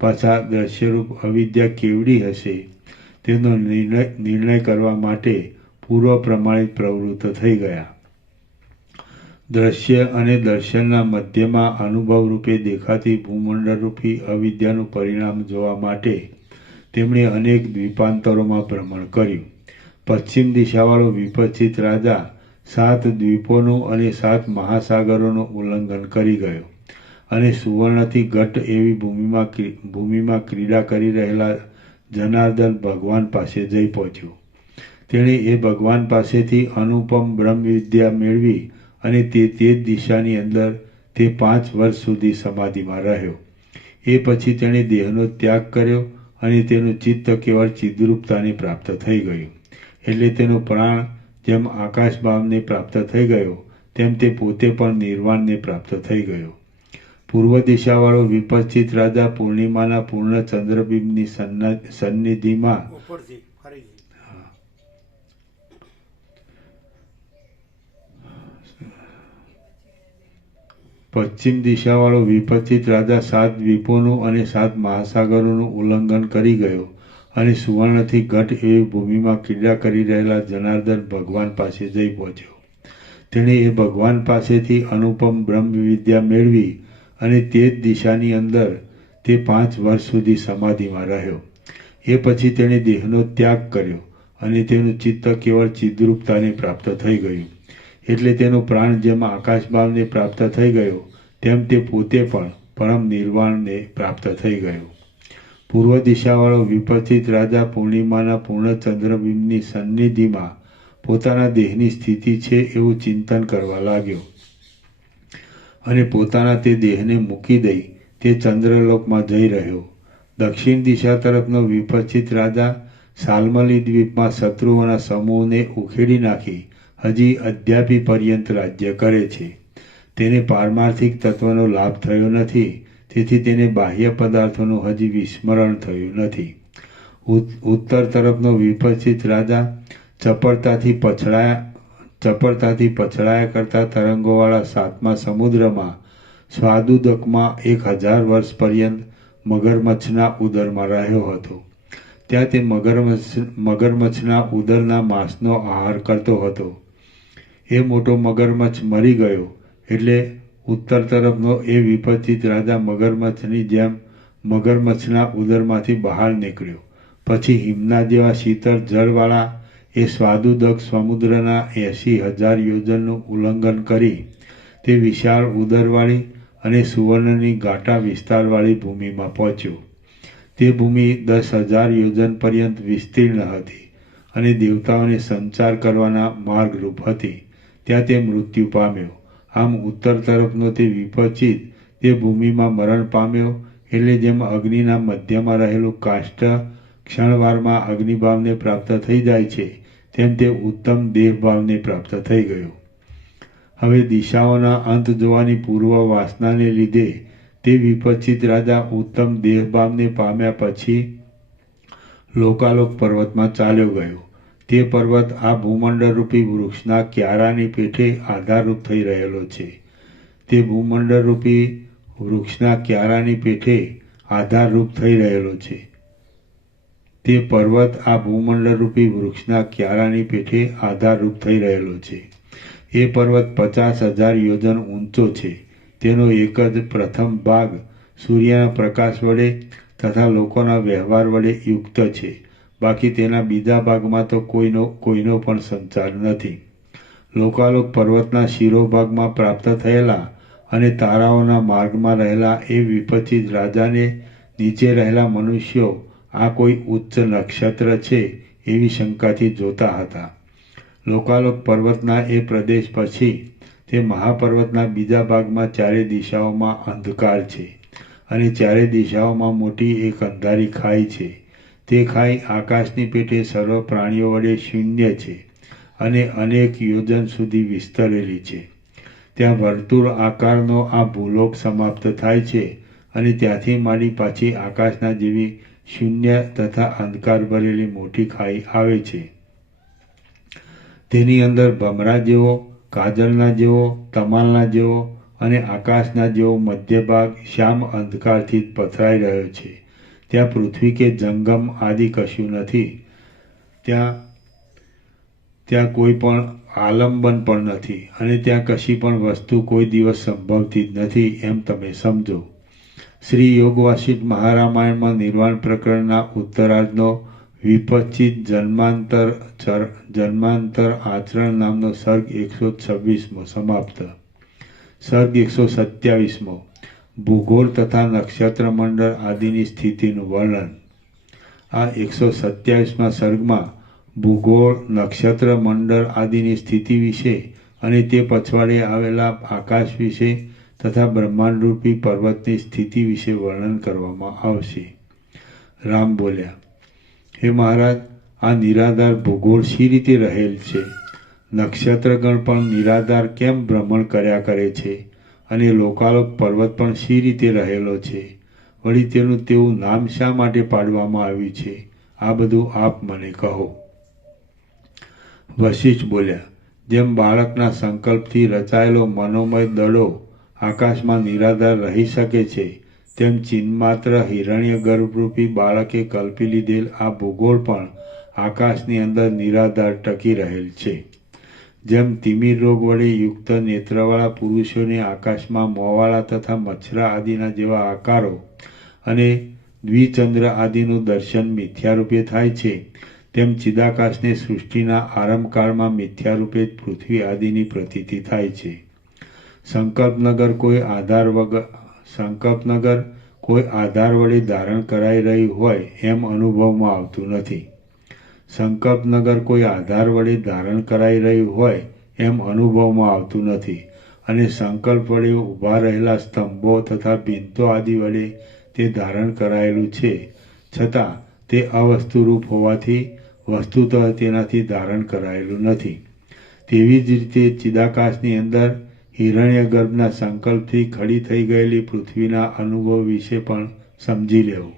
પાછા દ્રશ્યરૂપ અવિદ્યા કેવડી હશે તેનો નિર્ણય કરવા માટે પૂર્વ પ્રમાણિત પ્રવૃત્ત થઈ ગયા. દ્રશ્ય અને દર્શનના મધ્યમાં અનુભવ રૂપે દેખાતી ભૂમંડળરૂપી અવિદ્યાનું પરિણામ જોવા માટે તેમણે અનેક દ્વીપાંતરોમાં ભ્રમણ કર્યું. પશ્ચિમ દિશાવાળો વિપશ્ચિત રાજા 7 દ્વીપોનું અને 7 મહાસાગરોનું ઉલ્લંઘન કરી ગયો અને સુવર્ણથી ઘટ એવી ભૂમિમાં ક્રીડા કરી રહેલા જનાર્દન ભગવાન પાસે જઈ પહોંચ્યો. તેણે એ ભગવાન પાસેથી અનુપમ બ્રહ્મ વિદ્યા મેળવી અને તે જ દિશાની અંદર તે 5 વર્ષ સુધી સમાધિમાં રહ્યો. એ પછી તેણે દેહનો ત્યાગ કર્યો અને તેનું ચિત્ત કેવળ ચિદ્રૂપતાને પ્રાપ્ત થઈ ગયું. એટલે તેનો પ્રાણ જેમ આકાશભાવને પ્રાપ્ત થઈ ગયો તેમ તે પોતે પણ નિર્વાણને પ્રાપ્ત થઈ ગયો. પૂર્વ દિશાવાળો વિપશ્ચિત રાજા પૂર્ણિમાના પૂર્ણ ચંદ્રબિંબની સન્નિધિમાં ઉપરથી ફરીથી પશ્ચિમ દિશાવાળો વિપશ્ચિત રાજા 7 દ્વીપોનું અને 7 મહાસાગરોનું ઉલ્લંઘન કરી ગયો અને સુવર્ણથી ઘટ એવી ભૂમિમાં ક્રીડા કરી રહેલા જનાર્દન ભગવાન પાસે જઈ પહોંચ્યો. તેણે એ ભગવાન પાસેથી અનુપમ બ્રહ્મ વિદ્યા મેળવી અને તે જ દિશાની અંદર તે 5 વર્ષ સુધી સમાધિમાં રહ્યો. એ પછી તેણે દેહનો ત્યાગ કર્યો અને તેનું ચિત્ત કેવળ ચિદ્રૂપતાને પ્રાપ્ત થઈ ગયું. એટલે તેનો પ્રાણ જેમ આકાશભાવને પ્રાપ્ત થઈ ગયો તેમ તે પોતે પણ પરમ નિર્વાણને પ્રાપ્ત થઈ ગયો. પૂર્વ દિશાવાળો વિપશ્ચિત રાજા પૂર્ણિમાના પૂર્ણ ચંદ્રબિંબની સન્નિધિમાં પોતાના દેહની સ્થિતિ છે એવું ચિંતન કરવા લાગ્યો અને પોતાના તે દેહને મૂકી દઈ તે ચંદ્રલોકમાં જઈ રહ્યો. દક્ષિણ દિશા તરફનો વિપશ્ચિત રાજા સાલ્મલી દ્વીપમાં શત્રુઓના સમૂહને ઉખેડી નાખી હજી અદ્યાપી પર્યંત રાજ્ય કરે છે. તેને પારમાર્થિક તત્વનો લાભ થયો નથી, તેથી તેને બાહ્ય પદાર્થોનું હજી વિસ્મરણ થયું નથી. ઉત્તર તરફનો વિપશ્ચિત રાજા ચપળતાથી પછડાયા કરતા તરંગોવાળા સાતમા સમુદ્રમાં સ્વાદુદકમાં 1000 વર્ષ પર્યંત મગરમચ્છના ઉદરમાં રહ્યો હતો. ત્યાં તે મગરમચ્છના ઉદરના માંસનો આહાર કરતો હતો. એ મોટો મગરમચ્છ મરી ગયો એટલે ઉત્તર તરફનો એ વિપચિત રાજા મગરમચ્છની જેમ મગરમચ્છના ઉદરમાંથી બહાર નીકળ્યો. પછી હિમના જેવા શીતળ જળવાળા એ સ્વાદુદક સમુદ્રના 80,000 યોજનનું ઉલ્લંઘન કરી તે વિશાળ ઉદરવાળી અને સુવર્ણની ઘાટા વિસ્તારવાળી ભૂમિમાં પહોંચ્યો. તે ભૂમિ 10,000 યોજન પર્યંત વિસ્તીર્ણ હતી અને દેવતાઓને સંચાર કરવાના માર્ગરૂપ હતી. ત્યાં તે મૃત્યુ પામ્યો. આમ ઉત્તર તરફનો તે વિપચિત તે ભૂમિમાં મરણ પામ્યો. એટલે જેમ અગ્નિના મધ્યમાં રહેલું કાષ્ઠ ક્ષણવારમાં અગ્નિભાવને પ્રાપ્ત થઈ જાય છે, તેમ તે ઉત્તમ દેહભાવને પ્રાપ્ત થઈ ગયો. હવે દિશાઓના અંત જોવાની પૂર્વ વાસનાને લીધે તે વિપચિત રાજા ઉત્તમ દેહભાવને પામ્યા પછી લોકાલોક પર્વતમાં ચાલ્યો ગયો. તે પર્વત આ ભૂમંડળરૂપી વૃક્ષના ક્યારાની પેઠે આધારરૂપ થઈ રહેલો છે. તે ભૂમંડળરૂપી વૃક્ષના ક્યારાની પેઠે આધારરૂપ થઈ રહેલો છે. તે પર્વત આ ભૂમંડળરૂપી વૃક્ષના ક્યારાની પેઠે આધારરૂપ થઈ રહેલો છે. એ પર્વત 50,000 યોજન ઊંચો છે. તેનો એક જ પ્રથમ ભાગ સૂર્યના પ્રકાશ વડે તથા લોકોના વ્યવહાર વડે યુક્ત છે. બાકી તેના બીજા ભાગમાં તો કોઈનો પણ સંચાર નથી. લોકાલોક પર્વતના શિરોભાગમાં પ્રાપ્ત થયેલા અને તારાઓના માર્ગમાં રહેલા એ વિપચિત રાજાને નીચે રહેલા મનુષ્યો આ કોઈ ઉચ્ચ નક્ષત્ર છે એવી શંકાથી જોતા હતા. લોકાલોક પર્વતના એ પ્રદેશ પછી તે મહાપર્વતના બીજા ભાગમાં ચારે દિશાઓમાં અંધકાર છે અને ચારે દિશાઓમાં મોટી એક અંધારી ખાઈ છે. તે ખાઈ આકાશની પેઠે સર્વ પ્રાણીઓ વડે શૂન્ય છે અને અનેક યોજન સુધી વિસ્તરેલી છે. ત્યાં વર્તુળ આકારનો આ ભૂલોક સમાપ્ત થાય છે અને ત્યાંથી માંડી પાછી આકાશના જેવી શૂન્ય તથા અંધકાર ભરેલી મોટી ખાઈ આવે છે. તેની અંદર ભમરા જેવો, કાજળના જેવો, તમાલના જેવો અને આકાશના જેવો મધ્ય ભાગ શ્યામ અંધકારથી પથરાઈ રહ્યો છે. ત્યાં પૃથ્વી કે જંગમ આદિ કશું નથી. ત્યાં કોઈ પણ આલંબન પણ નથી અને ત્યાં કશી પણ વસ્તુ કોઈ દિવસ સંભવતી જ નથી એમ તમે સમજો. શ્રી યોગ વાસિષ્ઠ મહારામાયણમાં નિર્વાણ પ્રકરણના ઉત્તરાર્ધનો વિપચિત જન્માંતર આચરણ નામનો સર્ગ 126મો સમાપ્ત. સર્ગ 127મો ભૂગોળ તથા નક્ષત્ર મંડળ આદિની સ્થિતિનું વર્ણન. આ 127મા સર્ગમાં ભૂગોળ, નક્ષત્ર મંડળ આદિની સ્થિતિ વિશે અને તે પછવાડે આવેલા આકાશ વિશે તથા બ્રહ્માંડરૂપી પર્વતની સ્થિતિ વિશે વર્ણન કરવામાં આવશે. રામ બોલ્યા, હે મહારાજ, આ નિરાધાર ભૂગોળ શી રીતે રહેલ છે? નક્ષત્રગણ પણ નિરાધાર કેમ ભ્રમણ કર્યા કરે છે? અને લોકાલોક પર્વત પણ શી રીતે રહેલો છે? વળી તેનું તેવું નામ શા માટે પાડવામાં આવ્યું છે? આ બધું આપ મને કહો. વશિષ્ઠ બોલ્યા, જેમ બાળકના સંકલ્પથી રચાયેલો મનોમય દડો આકાશમાં નિરાધાર રહી શકે છે, તેમ ચિન્માત્ર હિરણ્ય ગર્ભરૂપી બાળકે કલ્પી લીધેલ આ ભૂગોળ પણ આકાશની અંદર નિરાધાર ટકી રહેલ છે. જેમ તિમિર રોગ વડે યુક્ત નેત્રવાળા પુરુષોને આકાશમાં મોંવાળા તથા મચ્છરા આદિના જેવા આકારો અને દ્વિચંદ્ર આદિનું દર્શન મિથ્યારૂપે થાય છે, તેમ ચિદાકાશને સૃષ્ટિના આરંભકાળમાં મિથ્યારૂપે પૃથ્વી આદિની પ્રતીતિ થાય છે. સંકલ્પનગર કોઈ આધાર વડે ધારણ કરાઈ રહ્યું હોય એમ અનુભવમાં આવતું નથી. સંકલ્પનગર કોઈ આધાર વડે ધારણ કરાઈ રહ્યું હોય એમ અનુભવમાં આવતું નથી અને સંકલ્પ વડે ઊભા રહેલા સ્તંભો તથા ભીંતો આદિ વડે તે ધારણ કરાયેલું છે, છતાં તે અવસ્તુરૂપ હોવાથી વસ્તુતઃ તેનાથી ધારણ કરાયેલું નથી. તેવી જ રીતે ચિદાકાશની અંદર હિરણ્ય ગર્ભના સંકલ્પથી ખડી થઈ ગયેલી પૃથ્વીના અનુભવ વિશે પણ સમજી લેવું.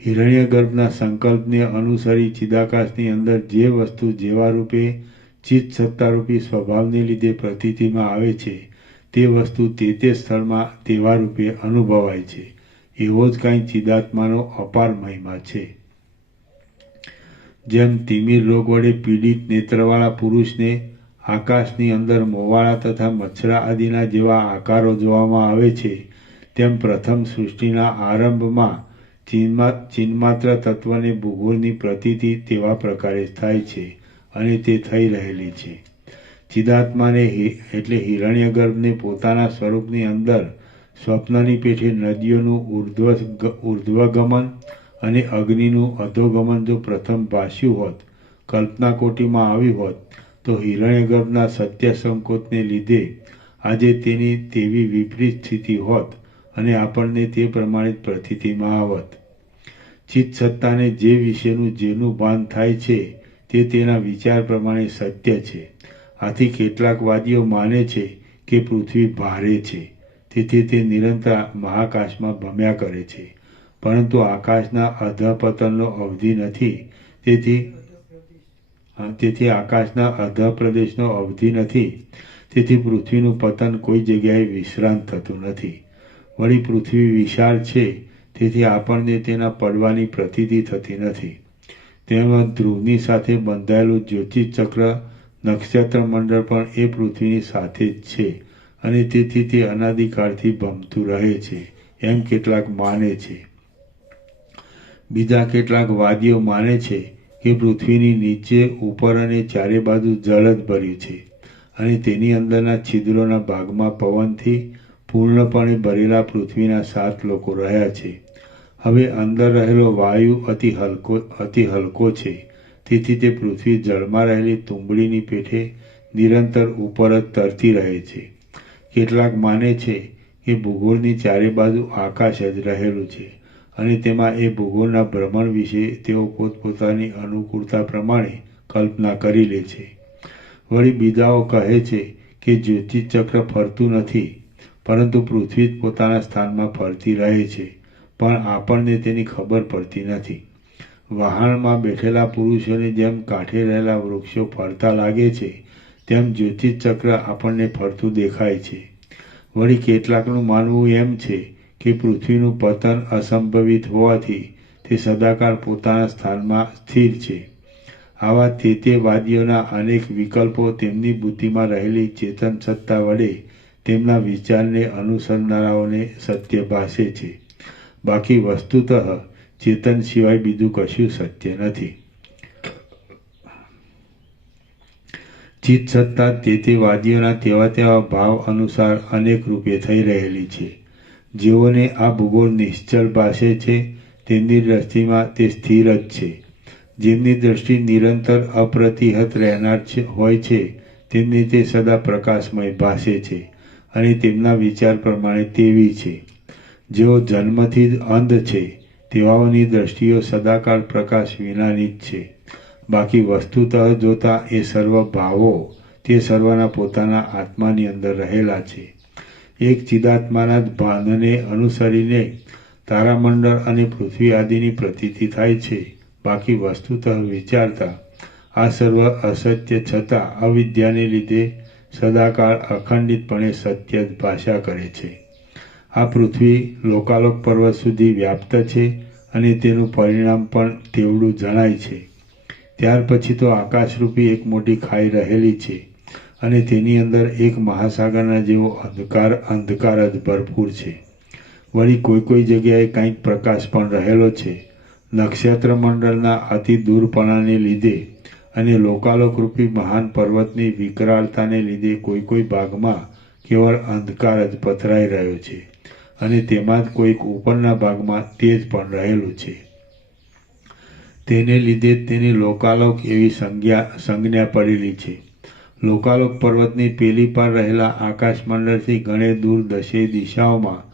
હિરણ્યગર્ભના સંકલ્પને અનુસરી ચિદાકાશની અંદર જે વસ્તુ જેવા રૂપે ચિત્ત સત્તારૂપી સ્વભાવને લીધે પ્રતીતિમાં આવે છે તે વસ્તુ તે સ્થળમાં તેવા રૂપે અનુભવાય છે. એવો જ કાંઈ ચિદાત્માનો અપાર મહિમા છે. જેમ તિમિર રોગ વડે પીડિત નેત્રવાળા પુરુષને આકાશની અંદર મોવાળા તથા મચ્છરા આદિના જેવા આકારો જોવામાં આવે છે, તેમ પ્રથમ સૃષ્ટિના આરંભમાં ચિન્માત્ર તત્વને ભૂગોળની પ્રતીતિ તેવા પ્રકારે થાય છે અને તે થઈ રહેલી છે. ચિદાત્માને એટલે હિરણ્યગર્ભને પોતાના સ્વરૂપની અંદર સ્વપ્નની પેઠે નદીઓનું ઉર્ધ્વગમન અને અગ્નિનું અધોગમન જો પ્રથમ ભાષ્યું હોત, કલ્પના કોટીમાં આવ્યું હોત, તો હિરણ્યગર્ભના સત્ય સંકોચને લીધે આજે તેની તેવી વિપરીત સ્થિતિ હોત અને આપણને તે પ્રમાણે પ્રતીતિમાં આવત. ચિત્ત સત્તાને જે વિશેનું જેનું ભાન થાય છે તે તેના વિચાર પ્રમાણે સત્ય છે. આથી કેટલાક વાદીઓ માને છે કે પૃથ્વી ભારે છે, તેથી તે નિરંતર મહાકાશમાં ભમ્યા કરે છે, પરંતુ આકાશના અધઃપતનનો અવધિ નથી. તેથી આકાશના અધઃપ્રદેશનો અવધિ નથી. તેથી પૃથ્વીનું પતન કોઈ જગ્યાએ વિશ્રાંત થતું નથી. વળી પૃથ્વી વિશાળ છે, તેથી આપણને તેના પડવાની પ્રતીતિ થતી નથી. તેમજ ધ્રુવની સાથે બંધાયેલું જ્યોતિષચક્ર નક્ષત્ર મંડળ પણ એ પૃથ્વીની સાથે જ છે અને તેથી તે અનાદિકાળથી ભમતું રહે છે, એમ કેટલાક માને છે. બીજા કેટલાક વાદીઓ માને છે કે પૃથ્વીની નીચે, ઉપર અને ચારે બાજુ જળ જ ભર્યું છે અને તેની અંદરના છિદ્રોના ભાગમાં પવનથી પૂર્ણપણે ભરેલા પૃથ્વીના 7 લોકો રહ્યા છે. હવે અંદર રહેલો વાયુ અતિ હલકો છે, તેથી તે પૃથ્વી જળમાં રહેલી તુંબડીની પેઠે નિરંતર ઉપર જ તરતી રહે છે. કેટલાક માને છે કે ભૂગોળની ચારે બાજુ આકાશ જ રહેલું છે અને તેમાં એ ભૂગોળના ભ્રમણ વિશે તેઓ પોતપોતાની અનુકૂળતા પ્રમાણે કલ્પના કરી લે છે. વળી બીજાઓ કહે છે કે જ્યોતિષચક્ર ફરતું નથી, પરંતુ પૃથ્વી જ પોતાના સ્થાનમાં ફરતી રહે છે, પણ આપણને તેની ખબર પડતી નથી. વહાણમાં બેઠેલા પુરુષોને જેમ કાંઠે રહેલા વૃક્ષો ફરતા લાગે છે, તેમ જ્યોતિષચક્ર આપણને ફરતું દેખાય છે. વળી કેટલાકનું માનવું એમ છે કે પૃથ્વીનું પતન અસંભવિત હોવાથી તે સદાકાળ પોતાના સ્થાનમાં સ્થિર છે. આવા તે વાદીઓના અનેક વિકલ્પો તેમની બુદ્ધિમાં રહેલી ચેતન સત્તા વડે તેમના વિચારને અનુસરનારાઓને સત્ય ભાસે છે. બાકી વસ્તુતઃ ચેતન સિવાય બીજું કશું સત્ય નથી. ચિત્ત સત્તા તે વાદીઓના તેવા ભાવ અનુસાર અનેક રૂપે થઈ રહેલી છે. જેઓને આ ભૂગોળ નિશ્ચળ ભાસે છે તેમની દ્રષ્ટિમાં તે સ્થિર જ છે. જેમની દ્રષ્ટિ નિરંતર અપ્રતિહત રહેનાર હોય છે તેમને તે સદા પ્રકાશમય ભાસે છે અને તેમના વિચાર પ્રમાણે તેવી છે. જેઓ જન્મથી જ અંધ છે તેવાઓની દ્રષ્ટિઓ સદાકાળ પ્રકાશ વિનાની જ છે. બાકી વસ્તુતઃ જોતા એ સર્વ ભાવો તે સર્વના પોતાના આત્માની અંદર રહેલા છે. એક ચિદાત્માના જ ભાનને અનુસરીને તારામંડળ અને પૃથ્વી આદિની પ્રતીતિ થાય છે. બાકી વસ્તુતઃ વિચારતા આ સર્વ અસત્ય છતાં અવિદ્યાને લીધે સદાકાળ અખંડિતપણે સત્ય જ ભાષા કરે છે. આ પૃથ્વી લોકાલોક પર્વત સુધી વ્યાપ્ત છે અને તેનું પરિણામ પણ તેવડું જણાય છે. ત્યાર પછી તો આકાશરૂપી એક મોટી ખાઈ રહેલી છે અને તેની અંદર એક મહાસાગરના જેવો અંધકાર જ ભરપૂર છે. વળી કોઈ જગ્યાએ કંઈક પ્રકાશ પણ રહેલો છે. નક્ષત્ર મંડળના અતિ દૂરપણાને લીધે અને લોકાલોકરૂપી મહાન પર્વતની વિકરાળતાને લીધે કોઈ ભાગમાં કેવળ અંધકાર જ પથરાઈ રહ્યો છે અને તેમાં જ કોઈક ઉપરના ભાગમાં તેજ પણ રહેલું છે. તેને લીધે તેની લોકાલોક એવી સંજ્ઞા પડેલી છે. લોકાલોક પર્વતની પેલી પાર રહેલા આકાશમંડળથી ઘણે દૂર 10 દિશાઓમાં